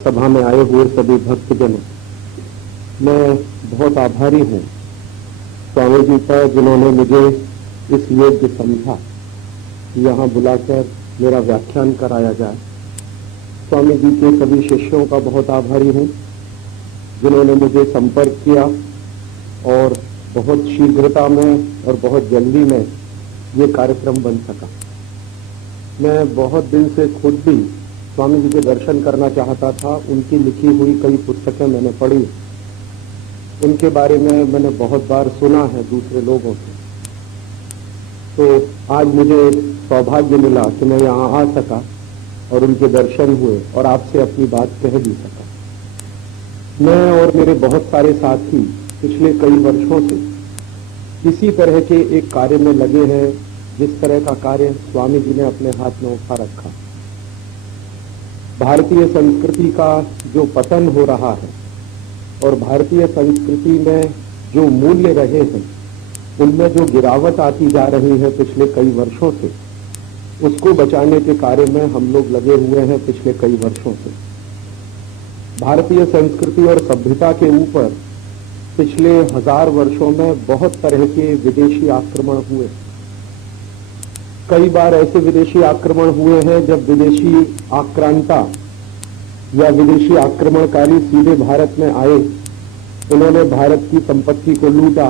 सभा में आए हुए सभी भक्तजनों, मैं बहुत आभारी हूँ स्वामी जी का, जिन्होंने मुझे इस योग्य समझा कि यहाँ बुलाकर मेरा व्याख्यान कराया जाए। स्वामी जी के सभी शिष्यों का बहुत आभारी हूँ जिन्होंने मुझे संपर्क किया और बहुत शीघ्रता में और बहुत जल्दी में ये कार्यक्रम बन सका। मैं बहुत दिन से खुद भी स्वामी जी के दर्शन करना चाहता था। उनकी लिखी हुई कई पुस्तकें मैंने पढ़ी, उनके बारे में मैंने बहुत बार सुना है दूसरे लोगों से। तो आज मुझे सौभाग्य मिला कि मैं यहाँ आ सका और उनके दर्शन हुए और आपसे अपनी बात कह भी सका। मैं और मेरे बहुत सारे साथी पिछले कई वर्षों से इसी तरह के एक कार्य में लगे हैं जिस तरह का कार्य स्वामी जी ने अपने हाथ में उठा रखा। भारतीय संस्कृति का जो पतन हो रहा है और भारतीय संस्कृति में जो मूल्य रहे हैं उनमें जो गिरावट आती जा रही है पिछले कई वर्षों से, उसको बचाने के कार्य में हम लोग लगे हुए हैं पिछले कई वर्षों से। भारतीय संस्कृति और सभ्यता के ऊपर पिछले 1000 वर्षों में बहुत तरह के विदेशी आक्रमण हुए। कई बार ऐसे विदेशी आक्रमण हुए हैं जब विदेशी आक्रांता या विदेशी आक्रमणकारी सीधे भारत में आए। उन्होंने भारत की संपत्ति को लूटा,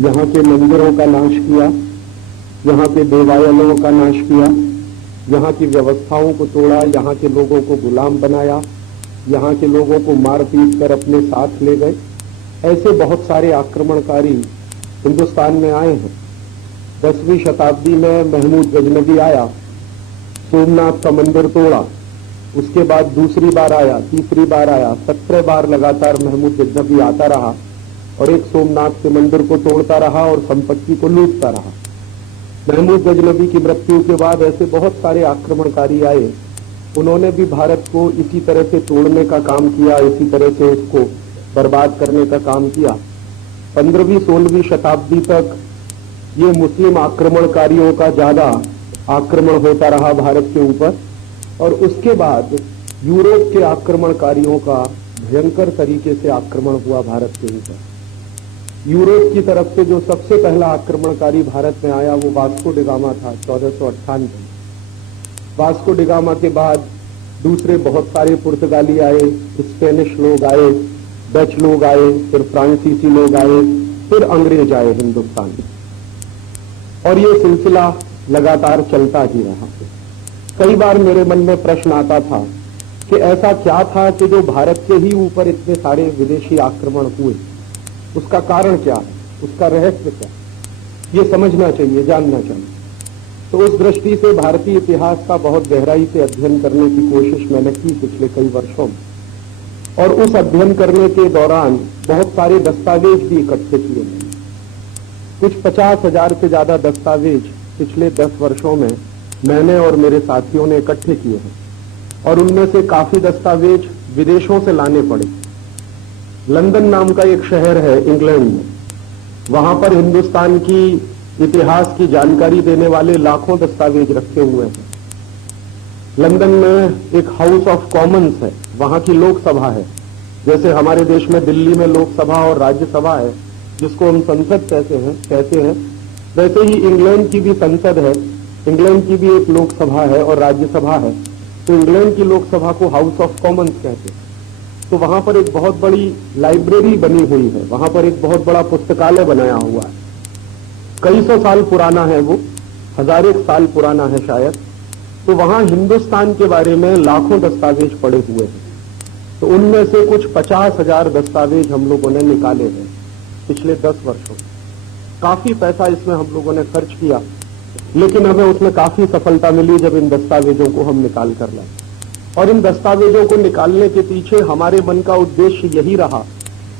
यहाँ के मंदिरों का नाश किया, यहाँ के देवालयों का नाश किया, यहाँ की व्यवस्थाओं को तोड़ा, यहाँ के लोगों को गुलाम बनाया, यहाँ के लोगों को मार पीट कर अपने साथ ले गए। ऐसे बहुत सारे आक्रमणकारी हिंदुस्तान में आए हैं। 10वीं शताब्दी में महमूद गजनबी आया, सोमनाथ का मंदिर तोड़ा, उसके बाद दूसरी बार आया, तीसरी बार आया, 17 बार लगातार महमूद गजनबी आता रहा और एक सोमनाथ के मंदिर को तोड़ता रहा और संपत्ति को लूटता रहा। महमूद गजनबी की मृत्यु के बाद ऐसे बहुत सारे आक्रमणकारी आए, उन्होंने भी भारत को इसी तरह से तोड़ने का काम किया, इसी तरह से उसको बर्बाद करने का काम किया। 15वीं-16वीं शताब्दी तक ये मुस्लिम आक्रमणकारियों का ज्यादा आक्रमण होता रहा भारत के ऊपर और उसके बाद यूरोप के आक्रमणकारियों का भयंकर तरीके से आक्रमण हुआ भारत के ऊपर। यूरोप की तरफ से जो सबसे पहला आक्रमणकारी भारत में आया वो वास्को डी गामा था 1498 में। वास्को डी गामा के बाद दूसरे बहुत सारे पुर्तगाली आए, स्पेनिश लोग आए, डच लोग आए, फिर फ्रांसीसी लोग आए, फिर अंग्रेज आए हिंदुस्तान में और ये सिलसिला लगातार चलता ही रहा। कई बार मेरे मन में प्रश्न आता था कि ऐसा क्या था कि जो भारत के ही ऊपर इतने सारे विदेशी आक्रमण हुए, उसका कारण क्या है, उसका रहस्य क्या, ये समझना चाहिए, जानना चाहिए। तो उस दृष्टि से भारतीय इतिहास का बहुत गहराई से अध्ययन करने की कोशिश मैंने की पिछले कई वर्षों में और उस अध्ययन करने के दौरान बहुत सारे दस्तावेज भी इकट्ठे किए मैंने। कुछ 50,000 से ज्यादा दस्तावेज पिछले 10 वर्षों में मैंने और मेरे साथियों ने इकट्ठे किए हैं और उनमें से काफी दस्तावेज विदेशों से लाने पड़े। लंदन नाम का एक शहर है इंग्लैंड में, वहां पर हिंदुस्तान की इतिहास की जानकारी देने वाले लाखों दस्तावेज रखे हुए हैं। लंदन में एक हाउस ऑफ कॉमन्स है, वहां की लोकसभा है। जैसे हमारे देश में दिल्ली में लोकसभा और राज्यसभा है जिसको हम संसद कहते हैं, वैसे ही इंग्लैंड की भी संसद है, इंग्लैंड की भी एक लोकसभा है और राज्यसभा है। तो इंग्लैंड की लोकसभा को हाउस ऑफ कॉमन्स कहते हैं। तो वहां पर एक बहुत बड़ी लाइब्रेरी बनी हुई है, वहां पर एक बहुत बड़ा पुस्तकालय बनाया हुआ है। कई सौ साल पुराना है वो, 1000 साल पुराना है शायद। तो वहां हिंदुस्तान के बारे में लाखों दस्तावेज पड़े हुए हैं। तो उनमें से कुछ 50,000 दस्तावेज हम लोगों ने निकाले हैं पिछले 10 वर्षों। काफी पैसा इसमें हम लोगों ने खर्च किया, लेकिन हमें उसमें काफी सफलता मिली जब इन दस्तावेजों को हम निकाल कर लाए। और इन दस्तावेजों को निकालने के पीछे हमारे मन का उद्देश्य यही रहा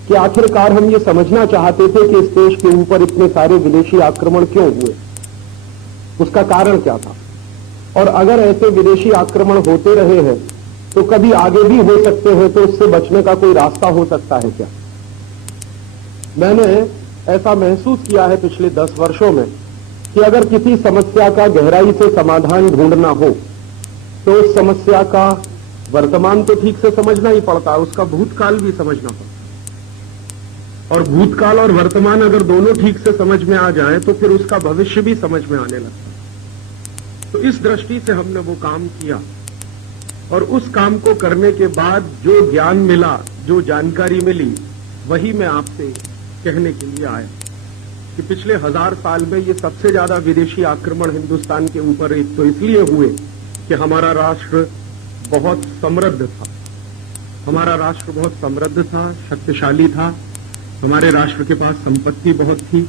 कि आखिरकार हम ये समझना चाहते थे कि इस देश के ऊपर इतने सारे विदेशी आक्रमण क्यों हुए, उसका कारण क्या था, और अगर ऐसे विदेशी आक्रमण होते रहे हैं तो कभी आगे भी हो सकते हैं, तो उससे बचने का कोई रास्ता हो सकता है क्या। मैंने ऐसा महसूस किया है पिछले 10 वर्षों में कि अगर किसी समस्या का गहराई से समाधान ढूंढना हो तो उस समस्या का वर्तमान तो ठीक से समझना ही पड़ता है, उसका भूतकाल भी समझना पड़ता है। और भूतकाल और वर्तमान अगर दोनों ठीक से समझ में आ जाए तो फिर उसका भविष्य भी समझ में आने लगता है। तो इस दृष्टि से हमने वो काम किया और उस काम को करने के बाद जो ज्ञान मिला, जो जानकारी मिली, वही मैं आपसे कहने के लिए आया कि पिछले 1000 साल में ये सबसे ज्यादा विदेशी आक्रमण हिंदुस्तान के ऊपर एक तो इसलिए हुए कि हमारा राष्ट्र बहुत समृद्ध था। हमारा राष्ट्र बहुत समृद्ध था, शक्तिशाली था। हमारे राष्ट्र के पास संपत्ति बहुत थी।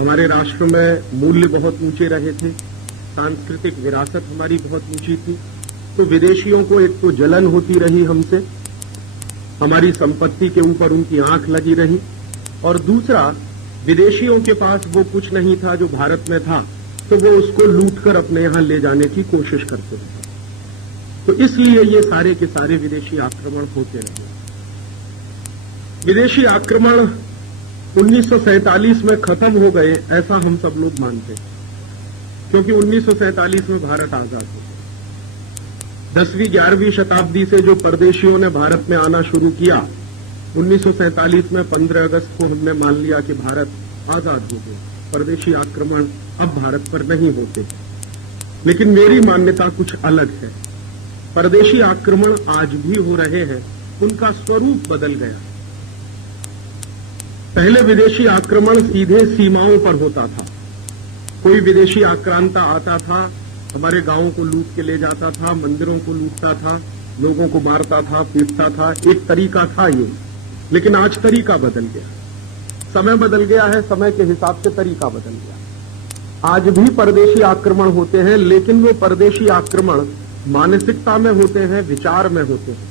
हमारे राष्ट्र में मूल्य बहुत ऊंचे रहे थे। सांस्कृतिक विरासत हमारी बहुत ऊंची थी। तो विदेशियों को एक तो जलन होती रही हमसे, हमारी संपत्ति के ऊपर उनकी आंख लगी रही, और दूसरा विदेशियों के पास वो कुछ नहीं था जो भारत में था, तो वो उसको लूटकर अपने यहां ले जाने की कोशिश करते थे। तो इसलिए ये सारे के सारे विदेशी आक्रमण होते रहे। विदेशी आक्रमण 1947 में खत्म हो गए ऐसा हम सब लोग मानते हैं, क्योंकि 1947 में भारत आजाद हो गया। 10वीं 11वीं शताब्दी से जो परदेशियों ने भारत में आना शुरू किया, 1947 में 15 अगस्त को हमने मान लिया कि भारत आजाद हो गया, परदेशी आक्रमण अब भारत पर नहीं होते। लेकिन मेरी मान्यता कुछ अलग है। परदेशी आक्रमण आज भी हो रहे हैं, उनका स्वरूप बदल गया। पहले विदेशी आक्रमण सीधे सीमाओं पर होता था। कोई विदेशी आक्रांता आता था, हमारे गांवों को लूट के ले जाता था, मंदिरों को लूटता था, लोगों को मारता था, पीटता था। एक तरीका था ये, लेकिन आज तरीका बदल गया। समय बदल गया है, समय के हिसाब से तरीका बदल गया। आज भी परदेशी आक्रमण होते हैं, लेकिन वो परदेशी आक्रमण मानसिकता में होते हैं, विचार में होते हैं,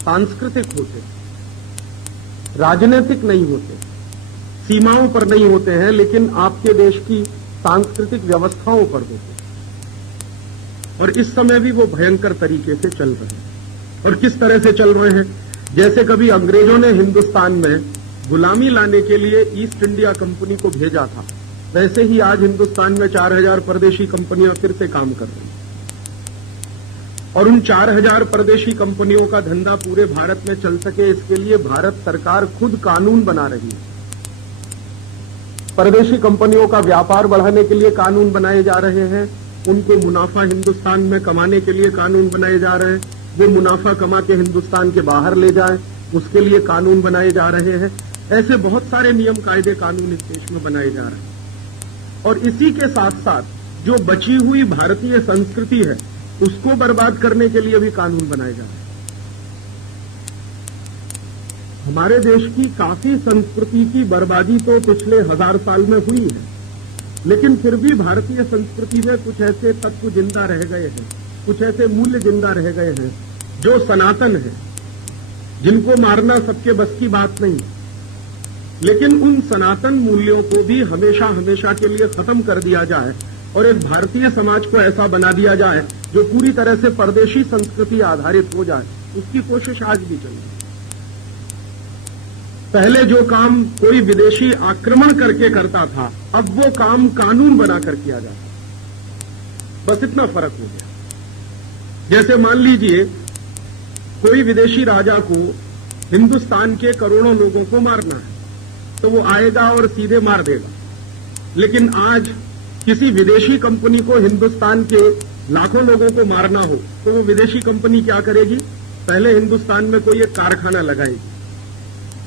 सांस्कृतिक होते हैं, राजनीतिक नहीं होते, सीमाओं पर नहीं होते हैं, लेकिन आपके देश की सांस्कृतिक व्यवस्थाओं पर होते हैं। और इस समय भी वो भयंकर तरीके से चल रहे हैं। और किस तरह से चल रहे हैं? जैसे कभी अंग्रेजों ने हिंदुस्तान में गुलामी लाने के लिए ईस्ट इंडिया कंपनी को भेजा था, वैसे ही आज हिंदुस्तान में 4000 परदेशी कंपनियां फिर से काम कर रही हैं। और उन 4000 परदेशी कंपनियों का धंधा पूरे भारत में चल सके, इसके लिए भारत सरकार खुद कानून बना रही है। परदेशी कंपनियों का व्यापार बढ़ाने के लिए कानून बनाए जा रहे हैं, उनको मुनाफा हिंदुस्तान में कमाने के लिए कानून बनाए जा रहे हैं, वो मुनाफा कमा के हिंदुस्तान के बाहर ले जाए, उसके लिए कानून बनाए जा रहे हैं। ऐसे बहुत सारे नियम कायदे कानून इस देश में बनाए जा रहे हैं। और इसी के साथ साथ जो बची हुई भारतीय संस्कृति है, उसको बर्बाद करने के लिए भी कानून बनाए जा रहे हैं। हमारे देश की काफी संस्कृति की बर्बादी तो पिछले 1000 साल में हुई है, लेकिन फिर भी भारतीय संस्कृति में कुछ ऐसे तत्व जिंदा रह गए हैं, कुछ ऐसे मूल्य जिंदा रह गए हैं जो सनातन है, जिनको मारना सबके बस की बात नहीं। लेकिन उन सनातन मूल्यों को भी हमेशा हमेशा के लिए खत्म कर दिया जाए और एक भारतीय समाज को ऐसा बना दिया जाए जो पूरी तरह से परदेशी संस्कृति आधारित हो जाए, उसकी कोशिश आज भी चल रही है। पहले जो काम कोई विदेशी आक्रमण करके करता था, अब वो काम कानून बनाकर किया जाता है। बस इतना फर्क हो गया। जैसे मान लीजिए कोई विदेशी राजा को हिंदुस्तान के करोड़ों लोगों को मारना है, तो वो आएगा और सीधे मार देगा। लेकिन आज किसी विदेशी कंपनी को हिंदुस्तान के लाखों लोगों को मारना हो, तो वो विदेशी कंपनी क्या करेगी? पहले हिंदुस्तान में कोई एक कारखाना लगाएगी,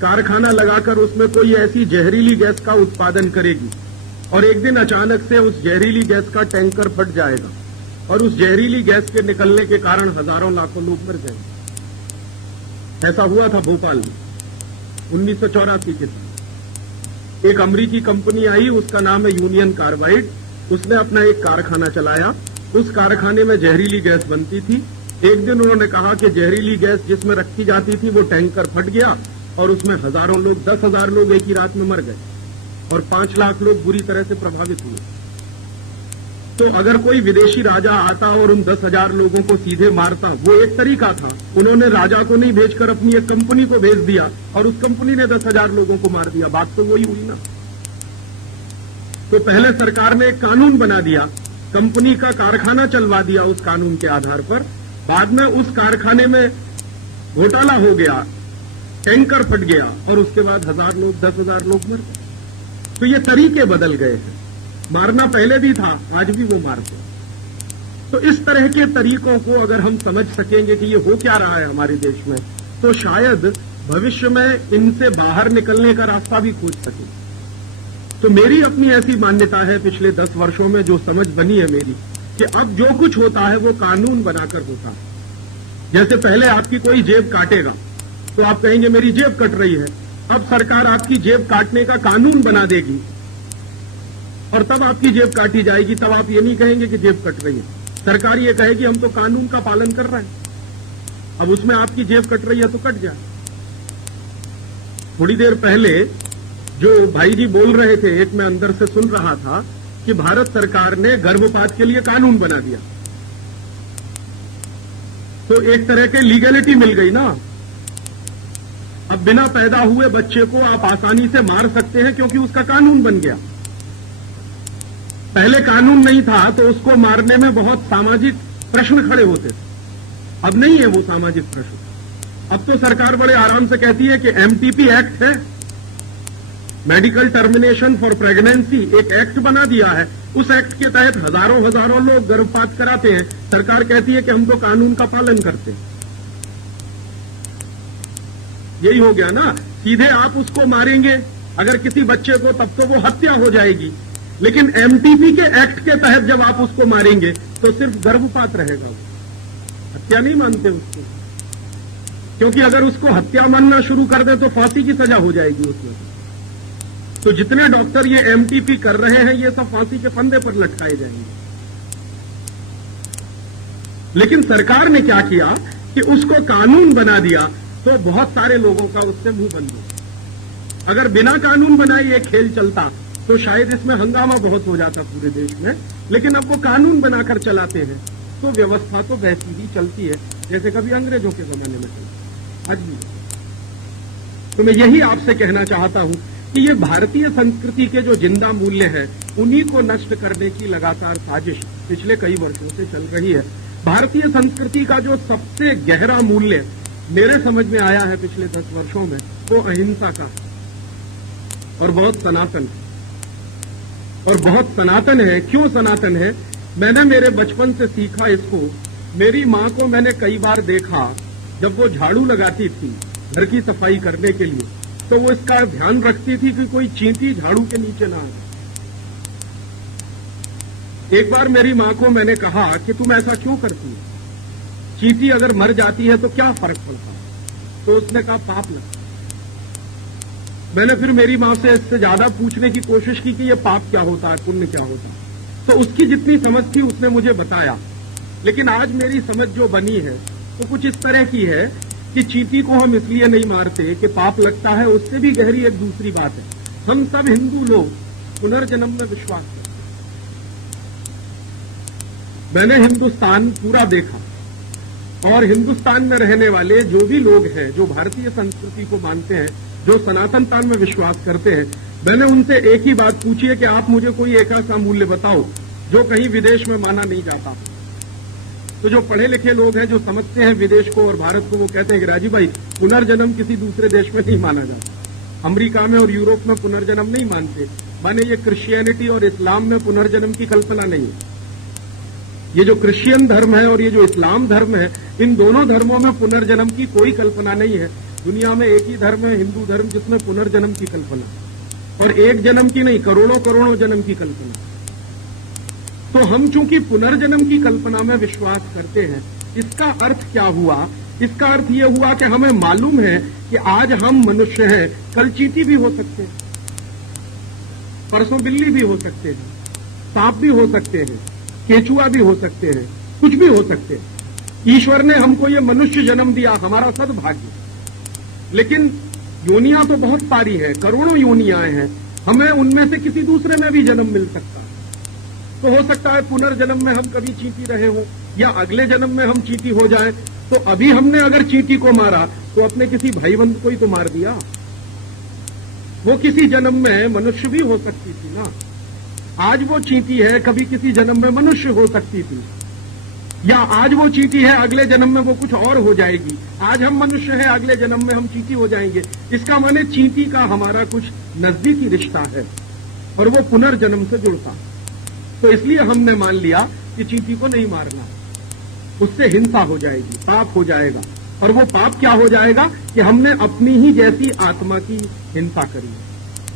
कारखाना लगाकर उसमें कोई ऐसी जहरीली गैस का उत्पादन करेगी, और एक दिन अचानक से उस जहरीली गैस का टैंकर फट जाएगा, और उस जहरीली गैस के निकलने के कारण हजारों लाखों लोग मर जाएंगे। ऐसा हुआ था भोपाल में 1984 के साथ। एक अमेरिकी कंपनी आई, उसका नाम है यूनियन कार्बाइड। उसने अपना एक कारखाना चलाया, उस कारखाने में जहरीली गैस बनती थी। एक दिन उन्होंने कहा कि जहरीली गैस जिसमें रखी जाती थी वो टैंकर फट गया और उसमें हजारों लोग, 10,000 लोग एक ही रात में मर गए और 5 लाख लोग बुरी तरह से प्रभावित हुए। तो अगर कोई विदेशी राजा आता और उन 10,000 लोगों को सीधे मारता, वो एक तरीका था। उन्होंने राजा को नहीं भेजकर अपनी एक कंपनी को भेज दिया और उस कंपनी ने 10,000 लोगों को मार दिया। बात तो वही हुई ना। तो पहले सरकार ने एक कानून बना दिया, कंपनी का कारखाना चलवा दिया उस कानून के आधार पर, बाद में उस कारखाने में घोटाला हो गया, टैंकर फट गया और उसके बाद 1000 लोग 10,000 लोग मर गए। तो ये तरीके बदल गए हैं। मारना पहले भी था, आज भी वो मारते हैं। तो इस तरह के तरीकों को अगर हम समझ सकेंगे कि ये हो क्या रहा है हमारे देश में, तो शायद भविष्य में इनसे बाहर निकलने का रास्ता भी खोज सकें। तो मेरी अपनी ऐसी मान्यता है, पिछले 10 वर्षों में जो समझ बनी है मेरी, कि अब जो कुछ होता है वो कानून बनाकर होता है। जैसे पहले आपकी कोई जेब काटेगा तो आप कहेंगे मेरी जेब कट रही है। अब सरकार आपकी जेब काटने का कानून बना देगी और तब आपकी जेब काटी जाएगी। तब आप ये नहीं कहेंगे कि जेब कट रही है, सरकार ये कहेगी हम तो कानून का पालन कर रहे हैं। अब उसमें आपकी जेब कट रही है तो कट जाए। थोड़ी देर पहले जो भाई जी बोल रहे थे, एक मैं अंदर से सुन रहा था कि भारत सरकार ने गर्भपात के लिए कानून बना दिया। तो एक तरह के लीगलिटी मिल गई ना। अब बिना पैदा हुए बच्चे को आप आसानी से मार सकते हैं क्योंकि उसका कानून बन गया। पहले कानून नहीं था तो उसको मारने में बहुत सामाजिक प्रश्न खड़े होते थे। अब नहीं है वो सामाजिक प्रश्न। अब तो सरकार बड़े आराम से कहती है कि एमटीपी एक्ट है, मेडिकल टर्मिनेशन फॉर प्रेगनेंसी, एक एक्ट बना दिया है। उस एक्ट के तहत हजारों लोग गर्भपात कराते हैं। सरकार कहती है कि हम तो कानून का पालन करते हैं। यही हो गया ना। सीधे आप उसको मारेंगे अगर किसी बच्चे को, तब तो वो हत्या हो जाएगी। लेकिन एमटीपी के एक्ट के तहत जब आप उसको मारेंगे तो सिर्फ गर्भपात रहेगा, वो हत्या नहीं मानते उसको। क्योंकि अगर उसको हत्या मानना शुरू कर दे तो फांसी की सजा हो जाएगी उसमें। तो जितने डॉक्टर ये एमटीपी कर रहे हैं ये सब फांसी के फंदे पर लटकाए जाएंगे। लेकिन सरकार ने क्या किया कि उसको कानून बना दिया, तो बहुत सारे लोगों का उससे मुंह बंद हो। अगर बिना कानून बनाए ये खेल चलता तो शायद इसमें हंगामा बहुत हो जाता पूरे देश में। लेकिन अब वो कानून बनाकर चलाते हैं तो व्यवस्था तो वैसी ही चलती है जैसे कभी अंग्रेजों के जमाने में चलती, आज भी। तो मैं यही आपसे कहना चाहता हूं कि ये भारतीय संस्कृति के जो जिंदा मूल्य हैं, उन्हीं को नष्ट करने की लगातार साजिश पिछले कई वर्षों से चल रही है। भारतीय संस्कृति का जो सबसे गहरा मूल्य मेरे समझ में आया है पिछले 10 वर्षों में, वो अहिंसा का और बहुत सनातन है। और बहुत सनातन है। क्यों सनातन है? मैंने मेरे बचपन से सीखा इसको। मेरी मां को मैंने कई बार देखा, जब वो झाड़ू लगाती थी घर की सफाई करने के लिए, तो वो इसका ध्यान रखती थी कि कोई चींटी झाड़ू के नीचे ना आ जाए। एक बार मेरी मां को मैंने कहा कि तुम ऐसा क्यों करती है, चींटी अगर मर जाती है तो क्या फर्क पड़ता है? तो उसने कहा पाप लगता। मैंने फिर मेरी मां से इससे ज्यादा पूछने की कोशिश की कि ये पाप क्या होता है, पुण्य क्या होता है। तो उसकी जितनी समझ थी उसने मुझे बताया। लेकिन आज मेरी समझ जो बनी है तो कुछ इस तरह की है कि चींटी को हम इसलिए नहीं मारते कि पाप लगता है। उससे भी गहरी एक दूसरी बात है। हम सब हिंदू लोग पुनर्जन्म में विश्वास करते हैं। मैंने हिंदुस्तान पूरा देखा और हिंदुस्तान में रहने वाले जो भी लोग हैं, जो भारतीय संस्कृति को मानते हैं, जो सनातनता में विश्वास करते हैं, मैंने उनसे एक ही बात पूछी है कि आप मुझे कोई एक ऐसा मूल्य बताओ जो कहीं विदेश में माना नहीं जाता। तो जो पढ़े लिखे लोग हैं, जो समझते हैं विदेश को और भारत को, वो कहते हैं कि राजीव भाई, पुनर्जन्म किसी दूसरे देश में नहीं माना जाता। अमेरिका में और यूरोप में पुनर्जन्म नहीं मानते। माने ये क्रिश्चियनिटी और इस्लाम में पुनर्जन्म की कल्पना नहीं है। ये जो क्रिश्चियन धर्म है और ये जो इस्लाम धर्म है, इन दोनों धर्मों में पुनर्जन्म की कोई कल्पना नहीं है। दुनिया में एक ही धर्म है, हिंदू धर्म, जिसमें पुनर्जन्म की कल्पना, और एक जन्म की नहीं, करोड़ों जन्म की कल्पना। तो हम चूंकि पुनर्जन्म की कल्पना में विश्वास करते हैं, इसका अर्थ क्या हुआ? इसका अर्थ यह हुआ कि हमें मालूम है कि आज हम मनुष्य हैं, कल चींटी भी हो सकते हैं, परसों बिल्ली भी हो सकते हैं, सांप भी हो सकते हैं, केचुआ भी हो सकते हैं, कुछ भी हो सकते हैं। ईश्वर ने हमको ये मनुष्य जन्म दिया, हमारा सद्भाग्य। लेकिन योनियां तो बहुत सारी हैं, करोड़ों योनियां हैं। हमें उनमें से किसी दूसरे में भी जन्म मिल सकता है। तो हो सकता है पुनर्जन्म में हम कभी चींटी रहे हो, या अगले जन्म में हम चींटी हो जाएं। तो अभी हमने अगर चींटी को मारा तो अपने किसी भाईबंध को ही तो मार दिया। वो किसी जन्म में मनुष्य भी हो सकती थी ना। आज वो चींटी है, कभी किसी जन्म में मनुष्य हो सकती थी। या आज वो चींटी है, अगले जन्म में वो कुछ और हो जाएगी। आज हम मनुष्य हैं, अगले जन्म में हम चींटी हो जाएंगे। इसका माने चींटी का हमारा कुछ नजदीकी रिश्ता है और वो पुनर्जन्म से जुड़ता। तो इसलिए हमने मान लिया कि चींटी को नहीं मारना, उससे हिंसा हो जाएगी, पाप हो जाएगा। और वो पाप क्या हो जाएगा कि हमने अपनी ही जैसी आत्मा की हिंसा करी।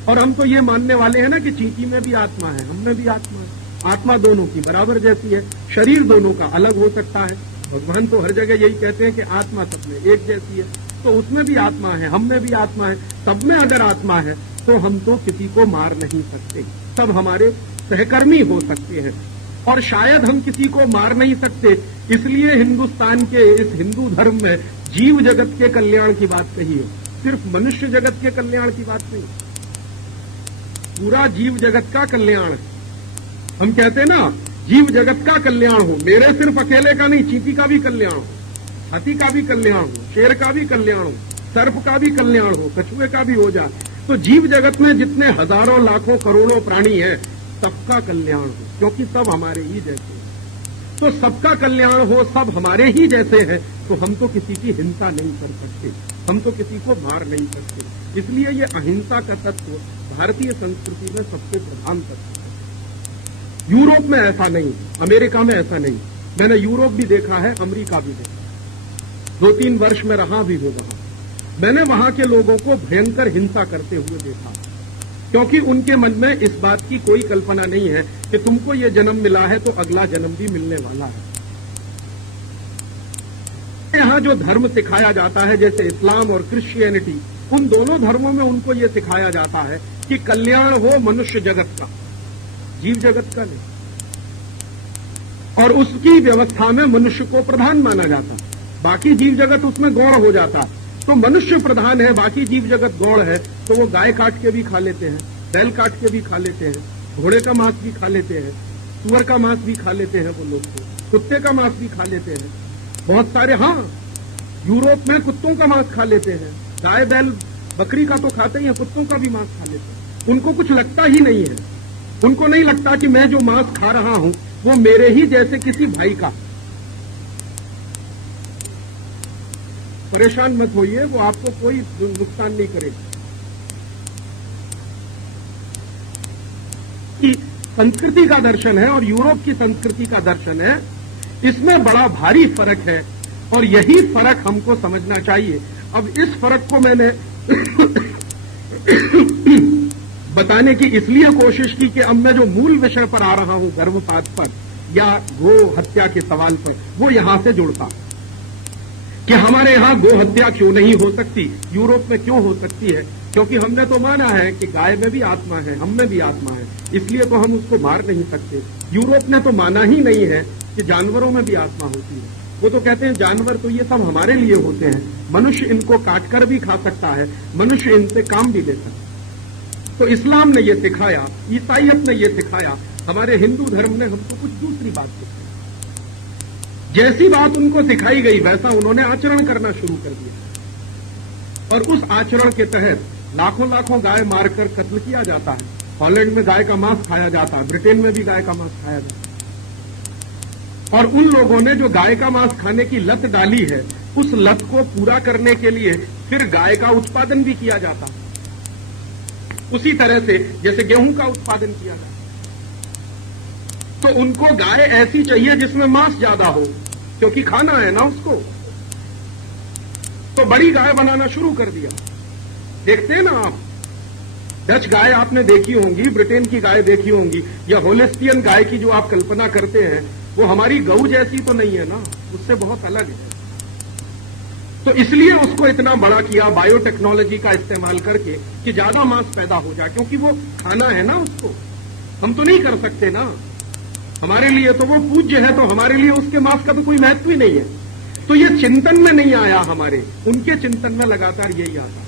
और हम तो ये मानने वाले हैं ना कि चींटी में भी आत्मा है, हम में भी आत्मा है। आत्मा दोनों की बराबर जैसी है, शरीर दोनों का अलग हो सकता है। भगवान तो हर जगह यही कहते हैं कि आत्मा सब में एक जैसी है, तो उसमें भी आत्मा है, हम में भी आत्मा है। सब में अगर आत्मा है तो हम तो किसी को मार नहीं सकते, सब हमारे सहकर्मी हो सकते हैं। और शायद हम किसी को मार नहीं सकते, इसलिए हिंदुस्तान के इस हिंदू धर्म में जीव जगत के कल्याण की बात कही है, सिर्फ मनुष्य जगत के कल्याण की बात नहीं, पूरा जीव जगत का कल्याण है। हम कहते हैं ना जीव जगत का कल्याण हो, मेरे सिर्फ अकेले का नहीं, चींटी का भी कल्याण हो, हाथी का भी कल्याण हो, शेर का भी कल्याण हो, सर्प का भी कल्याण हो, कछुए का भी हो जाए। तो जीव जगत में जितने हजारों लाखों करोड़ों प्राणी हैं सबका कल्याण हो, क्योंकि सब हमारे ही जैसे हैं। तो सबका कल्याण हो, सब हमारे ही जैसे हैं, तो हम तो किसी की हिंसा नहीं कर सकते, हम तो किसी को मार नहीं सकते। इसलिए ये अहिंसा का तत्व भारतीय संस्कृति में सबसे प्रधान तत्व है। यूरोप में ऐसा नहीं, अमेरिका में ऐसा नहीं। मैंने यूरोप भी देखा है, अमेरिका भी देखा, 2-3 वर्ष में रहा भी हो वहां। मैंने वहां के लोगों को भयंकर हिंसा करते हुए देखा, क्योंकि उनके मन में इस बात की कोई कल्पना नहीं है कि तुमको ये जन्म मिला है तो अगला जन्म भी मिलने वाला है। यहां जो धर्म सिखाया जाता है, जैसे इस्लाम और क्रिश्चियनिटी, उन दोनों धर्मों में उनको ये सिखाया जाता है कि कल्याण हो मनुष्य जगत का, जीव जगत का नहीं। और उसकी व्यवस्था में मनुष्य को प्रधान माना जाता है, बाकी जीव जगत उसमें गौण हो जाता। तो मनुष्य प्रधान है, बाकी जीव जगत गौण है, तो वो गाय काट के भी खा लेते हैं, बैल काट के भी खा लेते हैं, घोड़े का मांस भी खा लेते हैं, सुअर का मांस भी खा लेते हैं वो लोग, तो कुत्ते का मांस भी खा लेते हैं बहुत सारे। हाँ, यूरोप में कुत्तों का मांस खा लेते हैं, गाय बैल बकरी का तो खाते ही हैं, कुत्तों का भी मांस खा लेते हैं। उनको कुछ लगता ही नहीं है, उनको नहीं लगता कि मैं जो मांस खा रहा हूं वो मेरे ही जैसे किसी भाई का। परेशान मत होइए, वो आपको कोई नुकसान नहीं करेगा। संस्कृति का दर्शन है और यूरोप की संस्कृति का दर्शन है, इसमें बड़ा भारी फर्क है और यही फर्क हमको समझना चाहिए। अब इस फर्क को मैंने बताने की इसलिए कोशिश की कि अब मैं जो मूल विषय पर आ रहा हूं, गर्भपात पर या गो हत्या के सवाल पर, वो यहां से जुड़ता कि हमारे यहां गो हत्या क्यों नहीं हो सकती, यूरोप में क्यों हो सकती है। क्योंकि हमने तो माना है कि गाय में भी आत्मा है, हम में भी आत्मा है, इसलिए तो हम उसको मार नहीं सकते। यूरोप ने तो माना ही नहीं है कि जानवरों में भी आत्मा होती है। वो तो कहते हैं जानवर तो ये सब हमारे लिए होते हैं, मनुष्य इनको काटकर भी खा सकता है, मनुष्य इनसे काम भी ले सकता है। तो इस्लाम ने ये सिखाया, ईसाईयत ने ये सिखाया, हमारे हिंदू धर्म ने हमको कुछ दूसरी बात सिखाई। जैसी बात उनको सिखाई गई वैसा उन्होंने आचरण करना शुरू कर दिया और उस आचरण के तहत लाखों लाखों गाय मारकर कत्ल किया जाता है। हॉलैंड में गाय का मांस खाया जाता है, ब्रिटेन में भी गाय का मांस खाया जाता है। और उन लोगों ने जो गाय का मांस खाने की लत डाली है, उस लत को पूरा करने के लिए फिर गाय का उत्पादन भी किया जाता है, उसी तरह से जैसे गेहूं का उत्पादन किया जाता है। तो उनको गाय ऐसी चाहिए जिसमें मांस ज्यादा हो, क्योंकि खाना है ना उसको। तो बड़ी गाय बनाना शुरू कर दिया। देखते हैं ना आप, डच गाय आपने देखी होंगी, ब्रिटेन की गाय देखी होंगी, या होलिस्टियन गाय की जो आप कल्पना करते हैं वो हमारी गऊ जैसी तो नहीं है ना, उससे बहुत अलग है। तो इसलिए उसको इतना बड़ा किया बायोटेक्नोलॉजी का इस्तेमाल करके कि ज्यादा मांस पैदा हो जाए, क्योंकि वो खाना है ना उसको, हम तो नहीं कर सकते ना। हमारे लिए तो वो पूज्य है, तो हमारे लिए उसके मांस का तो कोई महत्व ही नहीं है। तो ये चिंतन में नहीं आया हमारे, उनके चिंतन में लगातार यही आता।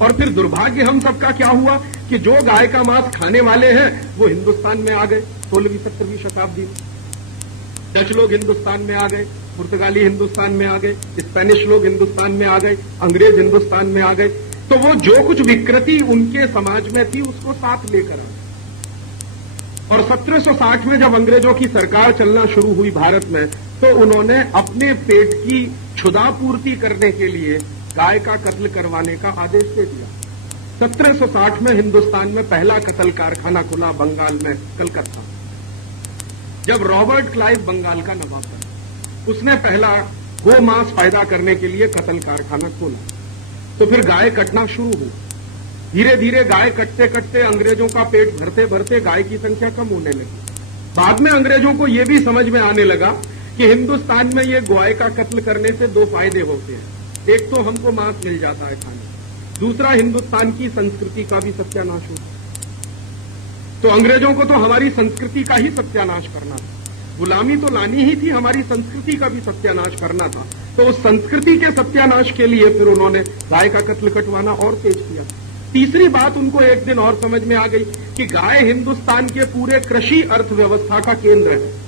और फिर दुर्भाग्य हम सबका क्या हुआ कि जो गाय का मांस खाने वाले हैं वो हिंदुस्तान में आ गए 16वीं 17वीं शताब्दी में। डच लोग हिंदुस्तान में आ गए, पुर्तगाली हिंदुस्तान में आ गए, स्पेनिश लोग हिंदुस्तान में आ गए, अंग्रेज हिंदुस्तान में आ गए। तो वो जो कुछ विकृति उनके समाज में थी उसको साथ लेकर आ गए। और 1760 में जब अंग्रेजों की सरकार चलना शुरू हुई भारत में, तो उन्होंने अपने पेट की क्षुधा पूर्ति करने के लिए गाय का कत्ल करवाने का आदेश दे दिया। 1760 में हिंदुस्तान में पहला कत्ल कारखाना खुला बंगाल में, कलकत्ता। जब रॉबर्ट क्लाइव बंगाल का नवाब था, उसने पहला गो मांस पैदा करने के लिए कत्ल कारखाना खोला। तो फिर गाय कटना शुरू हुई। धीरे धीरे गाय कटते कटते अंग्रेजों का पेट भरते भरते गाय की संख्या कम होने लगी। बाद में अंग्रेजों को यह भी समझ में आने लगा कि हिंदुस्तान में ये गाय का कत्ल करने से दो फायदे होते हैं। एक तो हमको मांस मिल जाता है खाने, दूसरा हिंदुस्तान की संस्कृति का भी सत्यानाश होता है। तो अंग्रेजों को तो हमारी संस्कृति का ही सत्यानाश करना था, गुलामी तो लानी ही थी, हमारी संस्कृति का भी सत्यानाश करना था। तो उस संस्कृति के सत्यानाश के लिए फिर उन्होंने गाय का कत्ल कटवाना और तेज किया। तीसरी बात उनको एक दिन और समझ में आ गई कि गाय हिंदुस्तान के पूरे कृषि अर्थव्यवस्था का केंद्र है।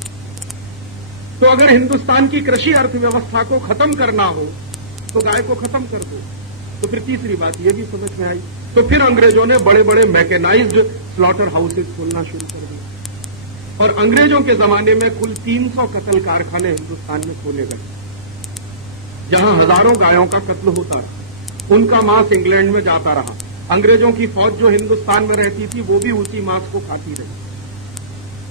तो अगर हिंदुस्तान की कृषि अर्थव्यवस्था को खत्म करना हो तो गाय को खत्म कर दो। तो फिर तीसरी बात यह भी समझ में आई। तो फिर अंग्रेजों ने बड़े बड़े मैकेनाइज्ड स्लॉटर हाउसेज खोलना शुरू कर दिया और अंग्रेजों के जमाने में कुल 300 कत्ल कारखाने हिंदुस्तान में खोले गए, जहां हजारों गायों का कत्ल होता रहा। उनका मांस इंग्लैंड में जाता रहा। अंग्रेजों की फौज जो हिंदुस्तान में रहती थी वो भी उसी मांस को खाती रही।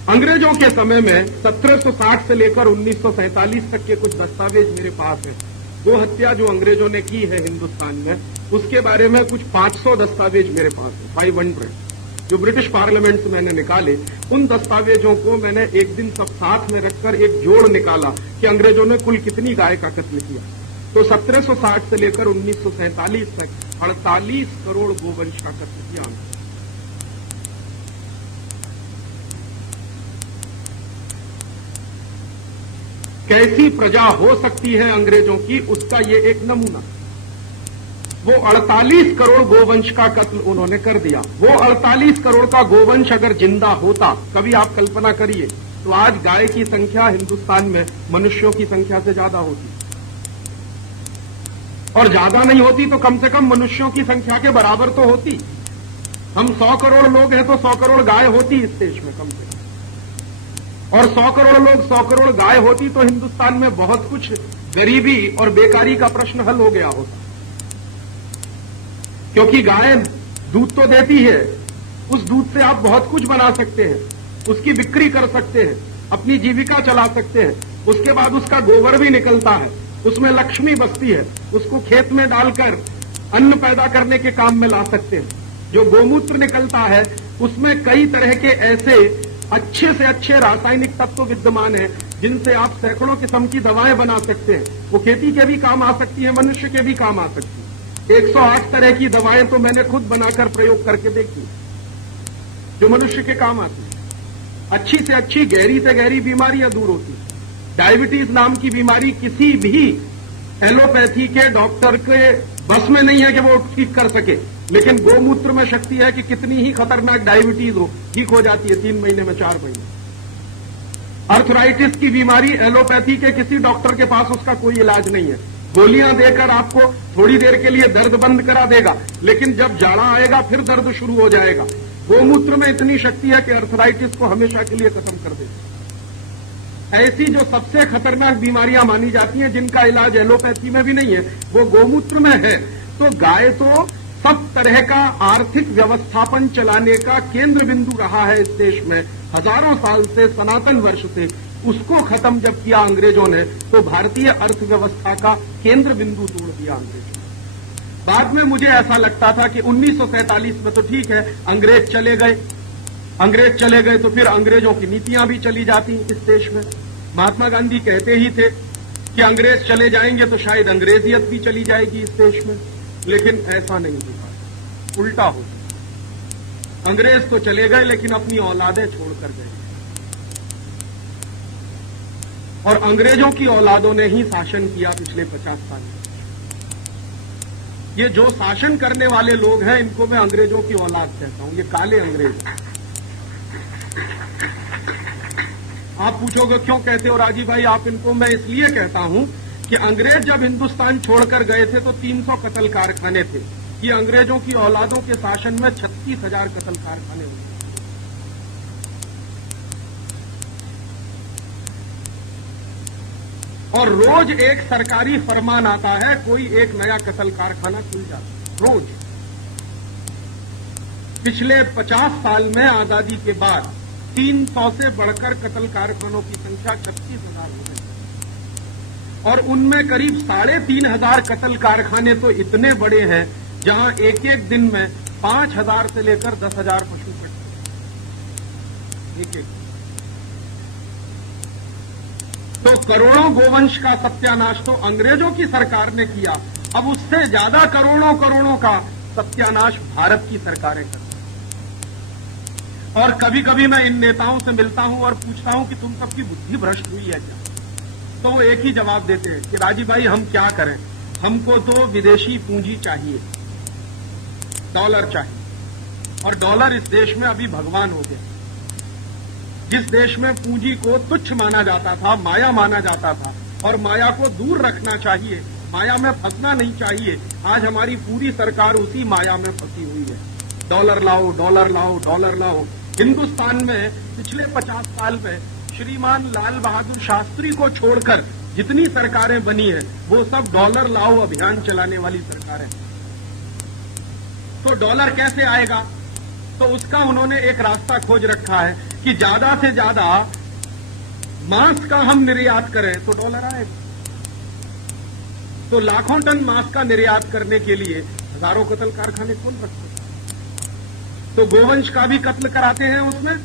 अंग्रेजों के समय में 1760 से लेकर 1947 तक के कुछ दस्तावेज मेरे पास हैं। गो हत्या जो अंग्रेजों ने की है हिंदुस्तान में, उसके बारे में कुछ 500 दस्तावेज मेरे पास है, 500, जो ब्रिटिश पार्लियामेंट से मैंने निकाले। उन दस्तावेजों को मैंने एक दिन सब साथ में रखकर एक जोड़ निकाला कि अंग्रेजों ने कुल कितनी गाय का कत्ल किया। तो 1760 से लेकर 1947 तक 48 करोड़ गोवंश का कत्ल किया। कैसी प्रजा हो सकती है अंग्रेजों की, उसका ये एक नमूना। वो 48 करोड़ गोवंश का कत्ल उन्होंने कर दिया। वो 48 करोड़ का गोवंश अगर जिंदा होता, कभी आप कल्पना करिए, तो आज गाय की संख्या हिंदुस्तान में मनुष्यों की संख्या से ज्यादा होती, और ज्यादा नहीं होती तो कम से कम मनुष्यों की संख्या के बराबर तो होती। हम 100 करोड़ लोग हैं तो 100 करोड़ गाय होती इस देश में कम से कम, और 100 करोड़ लोग 100 करोड़ गाय होती तो हिंदुस्तान में बहुत कुछ गरीबी और बेकारी का प्रश्न हल हो गया होता। क्योंकि गाय दूध तो देती है, उस दूध से आप बहुत कुछ बना सकते हैं, उसकी बिक्री कर सकते हैं, अपनी जीविका चला सकते हैं। उसके बाद उसका गोबर भी निकलता है, उसमें लक्ष्मी बसती है, उसको खेत में डालकर अन्न पैदा करने के काम में ला सकते हैं। जो गोमूत्र निकलता है उसमें कई तरह के ऐसे अच्छे से अच्छे रासायनिक तत्व विद्यमान हैं जिनसे आप सैकड़ों किस्म की दवाएं बना सकते हैं। वो खेती के भी काम आ सकती है, मनुष्य के भी काम आ सकती है। 108 तरह की दवाएं तो मैंने खुद बनाकर प्रयोग करके देखी जो मनुष्य के काम आती है। अच्छी से अच्छी, गहरी से गहरी बीमारियां दूर होती है। डायबिटीज नाम की बीमारी किसी भी एलोपैथी के डॉक्टर के बस में नहीं है कि वो ठीक कर सके, लेकिन गोमूत्र में शक्ति है कि कितनी ही खतरनाक डायबिटीज हो, ठीक हो जाती है 3 महीने में, 4 महीने। अर्थराइटिस की बीमारी एलोपैथी के किसी डॉक्टर के पास उसका कोई इलाज नहीं है। गोलियां देकर आपको थोड़ी देर के लिए दर्द बंद करा देगा, लेकिन जब जाड़ा आएगा फिर दर्द शुरू हो जाएगा। गोमूत्र में इतनी शक्ति है कि अर्थराइटिस को हमेशा के लिए खत्म कर देगा। ऐसी जो सबसे खतरनाक बीमारियां मानी जाती हैं जिनका इलाज एलोपैथी में भी नहीं है, वो गोमूत्र में है। तो गाय तो सब तरह का आर्थिक व्यवस्थापन चलाने का केंद्र बिंदु रहा है इस देश में हजारों साल से, सनातन वर्ष से। उसको खत्म जब किया अंग्रेजों ने तो भारतीय अर्थव्यवस्था का केंद्र बिंदु तोड़ दिया अंग्रेजों ने। बाद में मुझे ऐसा लगता था कि 1947 में तो ठीक है, अंग्रेज चले गए तो फिर अंग्रेजों की नीतियां भी चली जाती इस देश में। महात्मा गांधी कहते ही थे कि अंग्रेज चले जाएंगे तो शायद अंग्रेजियत भी चली जाएगी इस देश में, लेकिन ऐसा नहीं हुआ, उल्टा हो गया। अंग्रेज तो चले गए लेकिन अपनी औलादें छोड़कर गए, और अंग्रेजों की औलादों ने ही शासन किया पिछले 50 साल में। ये जो शासन करने वाले लोग हैं इनको मैं अंग्रेजों की औलाद कहता हूं, ये काले अंग्रेज हैं। आप पूछोगे क्यों कहते हो राजीव भाई आप इनको? मैं इसलिए कहता हूं कि अंग्रेज जब हिंदुस्तान छोड़कर गए थे तो 300 कत्ल कारखाने थे। ये अंग्रेजों की औलादों के शासन में 36,000 कत्ल कारखाने हुए। और रोज एक सरकारी फरमान आता है, कोई एक नया कत्ल कारखाना खुल जाता है रोज। पिछले 50 साल में आजादी के बाद 300 से बढ़कर कत्ल कारखानों की संख्या 36,000 हो गई और उनमें करीब 3,500 कत्ल कारखाने तो इतने बड़े हैं जहां एक एक दिन में 5,000 से लेकर 10,000 पशु कटते हैं एक। तो करोड़ों गोवंश का सत्यानाश तो अंग्रेजों की सरकार ने किया, अब उससे ज्यादा करोड़ों का सत्यानाश भारत की सरकारें करती। और कभी कभी मैं इन नेताओं से मिलता हूं और पूछता हूं कि तुम सबकी बुद्धि भ्रष्ट हुई है क्या? तो वो एक ही जवाब देते हैं कि राजीव भाई हम क्या करें, हमको तो विदेशी पूंजी चाहिए, डॉलर चाहिए, और डॉलर इस देश में अभी भगवान हो गया। जिस देश में पूंजी को तुच्छ माना जाता था, माया माना जाता था, और माया को दूर रखना चाहिए, माया में फंसना नहीं चाहिए, आज हमारी पूरी सरकार उसी माया में फंसी हुई है। डॉलर लाओ, डॉलर लाओ, डॉलर लाओ। हिंदुस्तान में पिछले 50 साल में श्रीमान लाल बहादुर शास्त्री को छोड़कर जितनी सरकारें बनी हैं वो सब डॉलर लाओ अभियान चलाने वाली सरकारें। तो डॉलर कैसे आएगा? तो उसका उन्होंने एक रास्ता खोज रखा है कि ज्यादा से ज्यादा मांस का हम निर्यात करें तो डॉलर आएगा। तो लाखों टन मांस का निर्यात करने के लिए हजारों कत्ल कारखाने खोल रखते हैं। तो गोवंश का भी कत्ल कराते हैं उसमें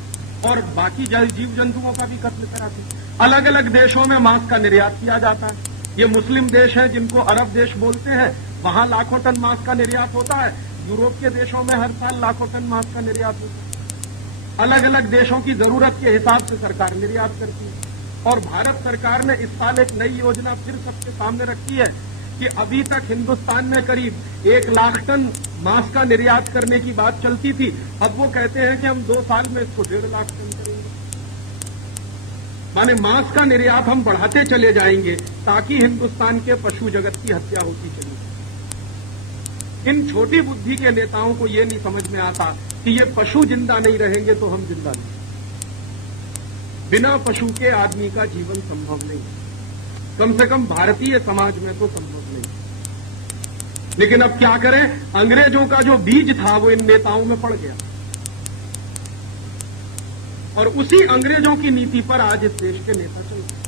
और बाकी जीव जंतुओं का भी कत्ल कराते हैं। अलग अलग देशों में मांस का निर्यात किया जाता है। ये मुस्लिम देश है जिनको अरब देश बोलते हैं, वहां लाखों टन मांस का निर्यात होता है। यूरोप के देशों में हर साल लाखों टन मांस का निर्यात होता है। अलग अलग देशों की जरूरत के हिसाब से सरकार निर्यात करती है। और भारत सरकार ने इस साल एक नई योजना फिर सबके सामने रखी है कि अभी तक हिंदुस्तान में करीब 1 लाख टन मांस का निर्यात करने की बात चलती थी, अब वो कहते हैं कि हम 2 साल में इसको 1.5 लाख टन करेंगे। माने मांस का निर्यात हम बढ़ाते चले जाएंगे ताकि हिंदुस्तान के पशु जगत की हत्या होती चली जाए। इन छोटी बुद्धि के नेताओं को ये नहीं समझ में आता कि ये पशु जिंदा नहीं रहेंगे तो हम जिंदा नहीं। बिना पशु के आदमी का जीवन संभव नहीं, कम से कम भारतीय समाज में तो संभव नहीं। लेकिन अब क्या करें, अंग्रेजों का जो बीज था वो इन नेताओं में पड़ गया और उसी अंग्रेजों की नीति पर आज इस देश के नेता चल रहे हैं।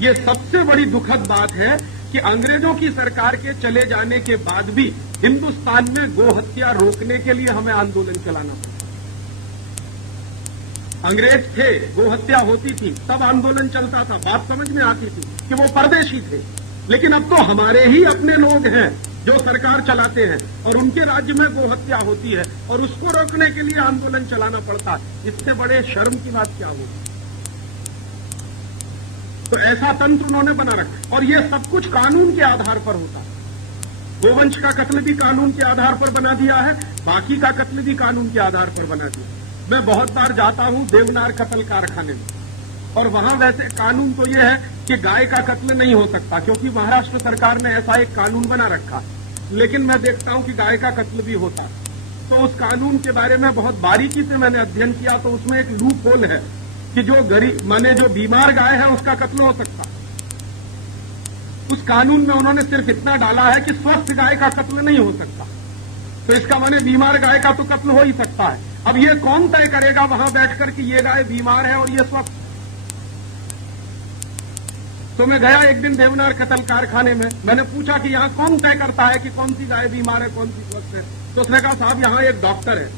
ये सबसे बड़ी दुखद बात है कि अंग्रेजों की सरकार के चले जाने के बाद भी हिंदुस्तान में गो हत्या रोकने के लिए हमें आंदोलन चलाना पड़ा। अंग्रेज थे, गो हत्या होती थी, तब आंदोलन चलता था, बात समझ में आती थी कि वो परदेशी थे। लेकिन अब तो हमारे ही अपने लोग हैं जो सरकार चलाते हैं और उनके राज्य में गो हत्या होती है और उसको रोकने के लिए आंदोलन चलाना पड़ता है। इससे बड़े शर्म की बात क्या होगी? तो ऐसा तंत्र उन्होंने बना रखा और ये सब कुछ कानून के आधार पर होता है। गोवंश का कत्ल भी कानून के आधार पर बना दिया है, बाकी का कत्ल भी कानून के आधार पर बना दिया। मैं बहुत बार जाता हूं देवनार कत्ल कारखाने में और वहां वैसे कानून तो यह है कि गाय का कत्ल नहीं हो सकता क्योंकि महाराष्ट्र सरकार ने ऐसा एक कानून बना रखा। लेकिन मैं देखता हूं कि गाय का कत्ल भी होता है। तो उस कानून के बारे में बहुत बारीकी से मैंने अध्ययन किया तो उसमें एक लूप होल है कि जो गरीब माने जो बीमार गाय है उसका कत्ल हो सकता। उस कानून में उन्होंने सिर्फ इतना डाला है कि स्वस्थ गाय का कत्ल नहीं हो सकता। तो इसका माने बीमार गाय का तो कत्ल हो ही सकता है। अब ये कौन तय करेगा वहां बैठकर कि ये गाय बीमार है और ये स्वस्थ? तो मैं गया एक दिन देवनार कत्ल कारखाने में, मैंने पूछा कि यहाँ कौन तय करता है कि कौन सी गाय बीमार है कौन सी स्वस्थ है? तो उसने कहा साहब यहाँ एक डॉक्टर है।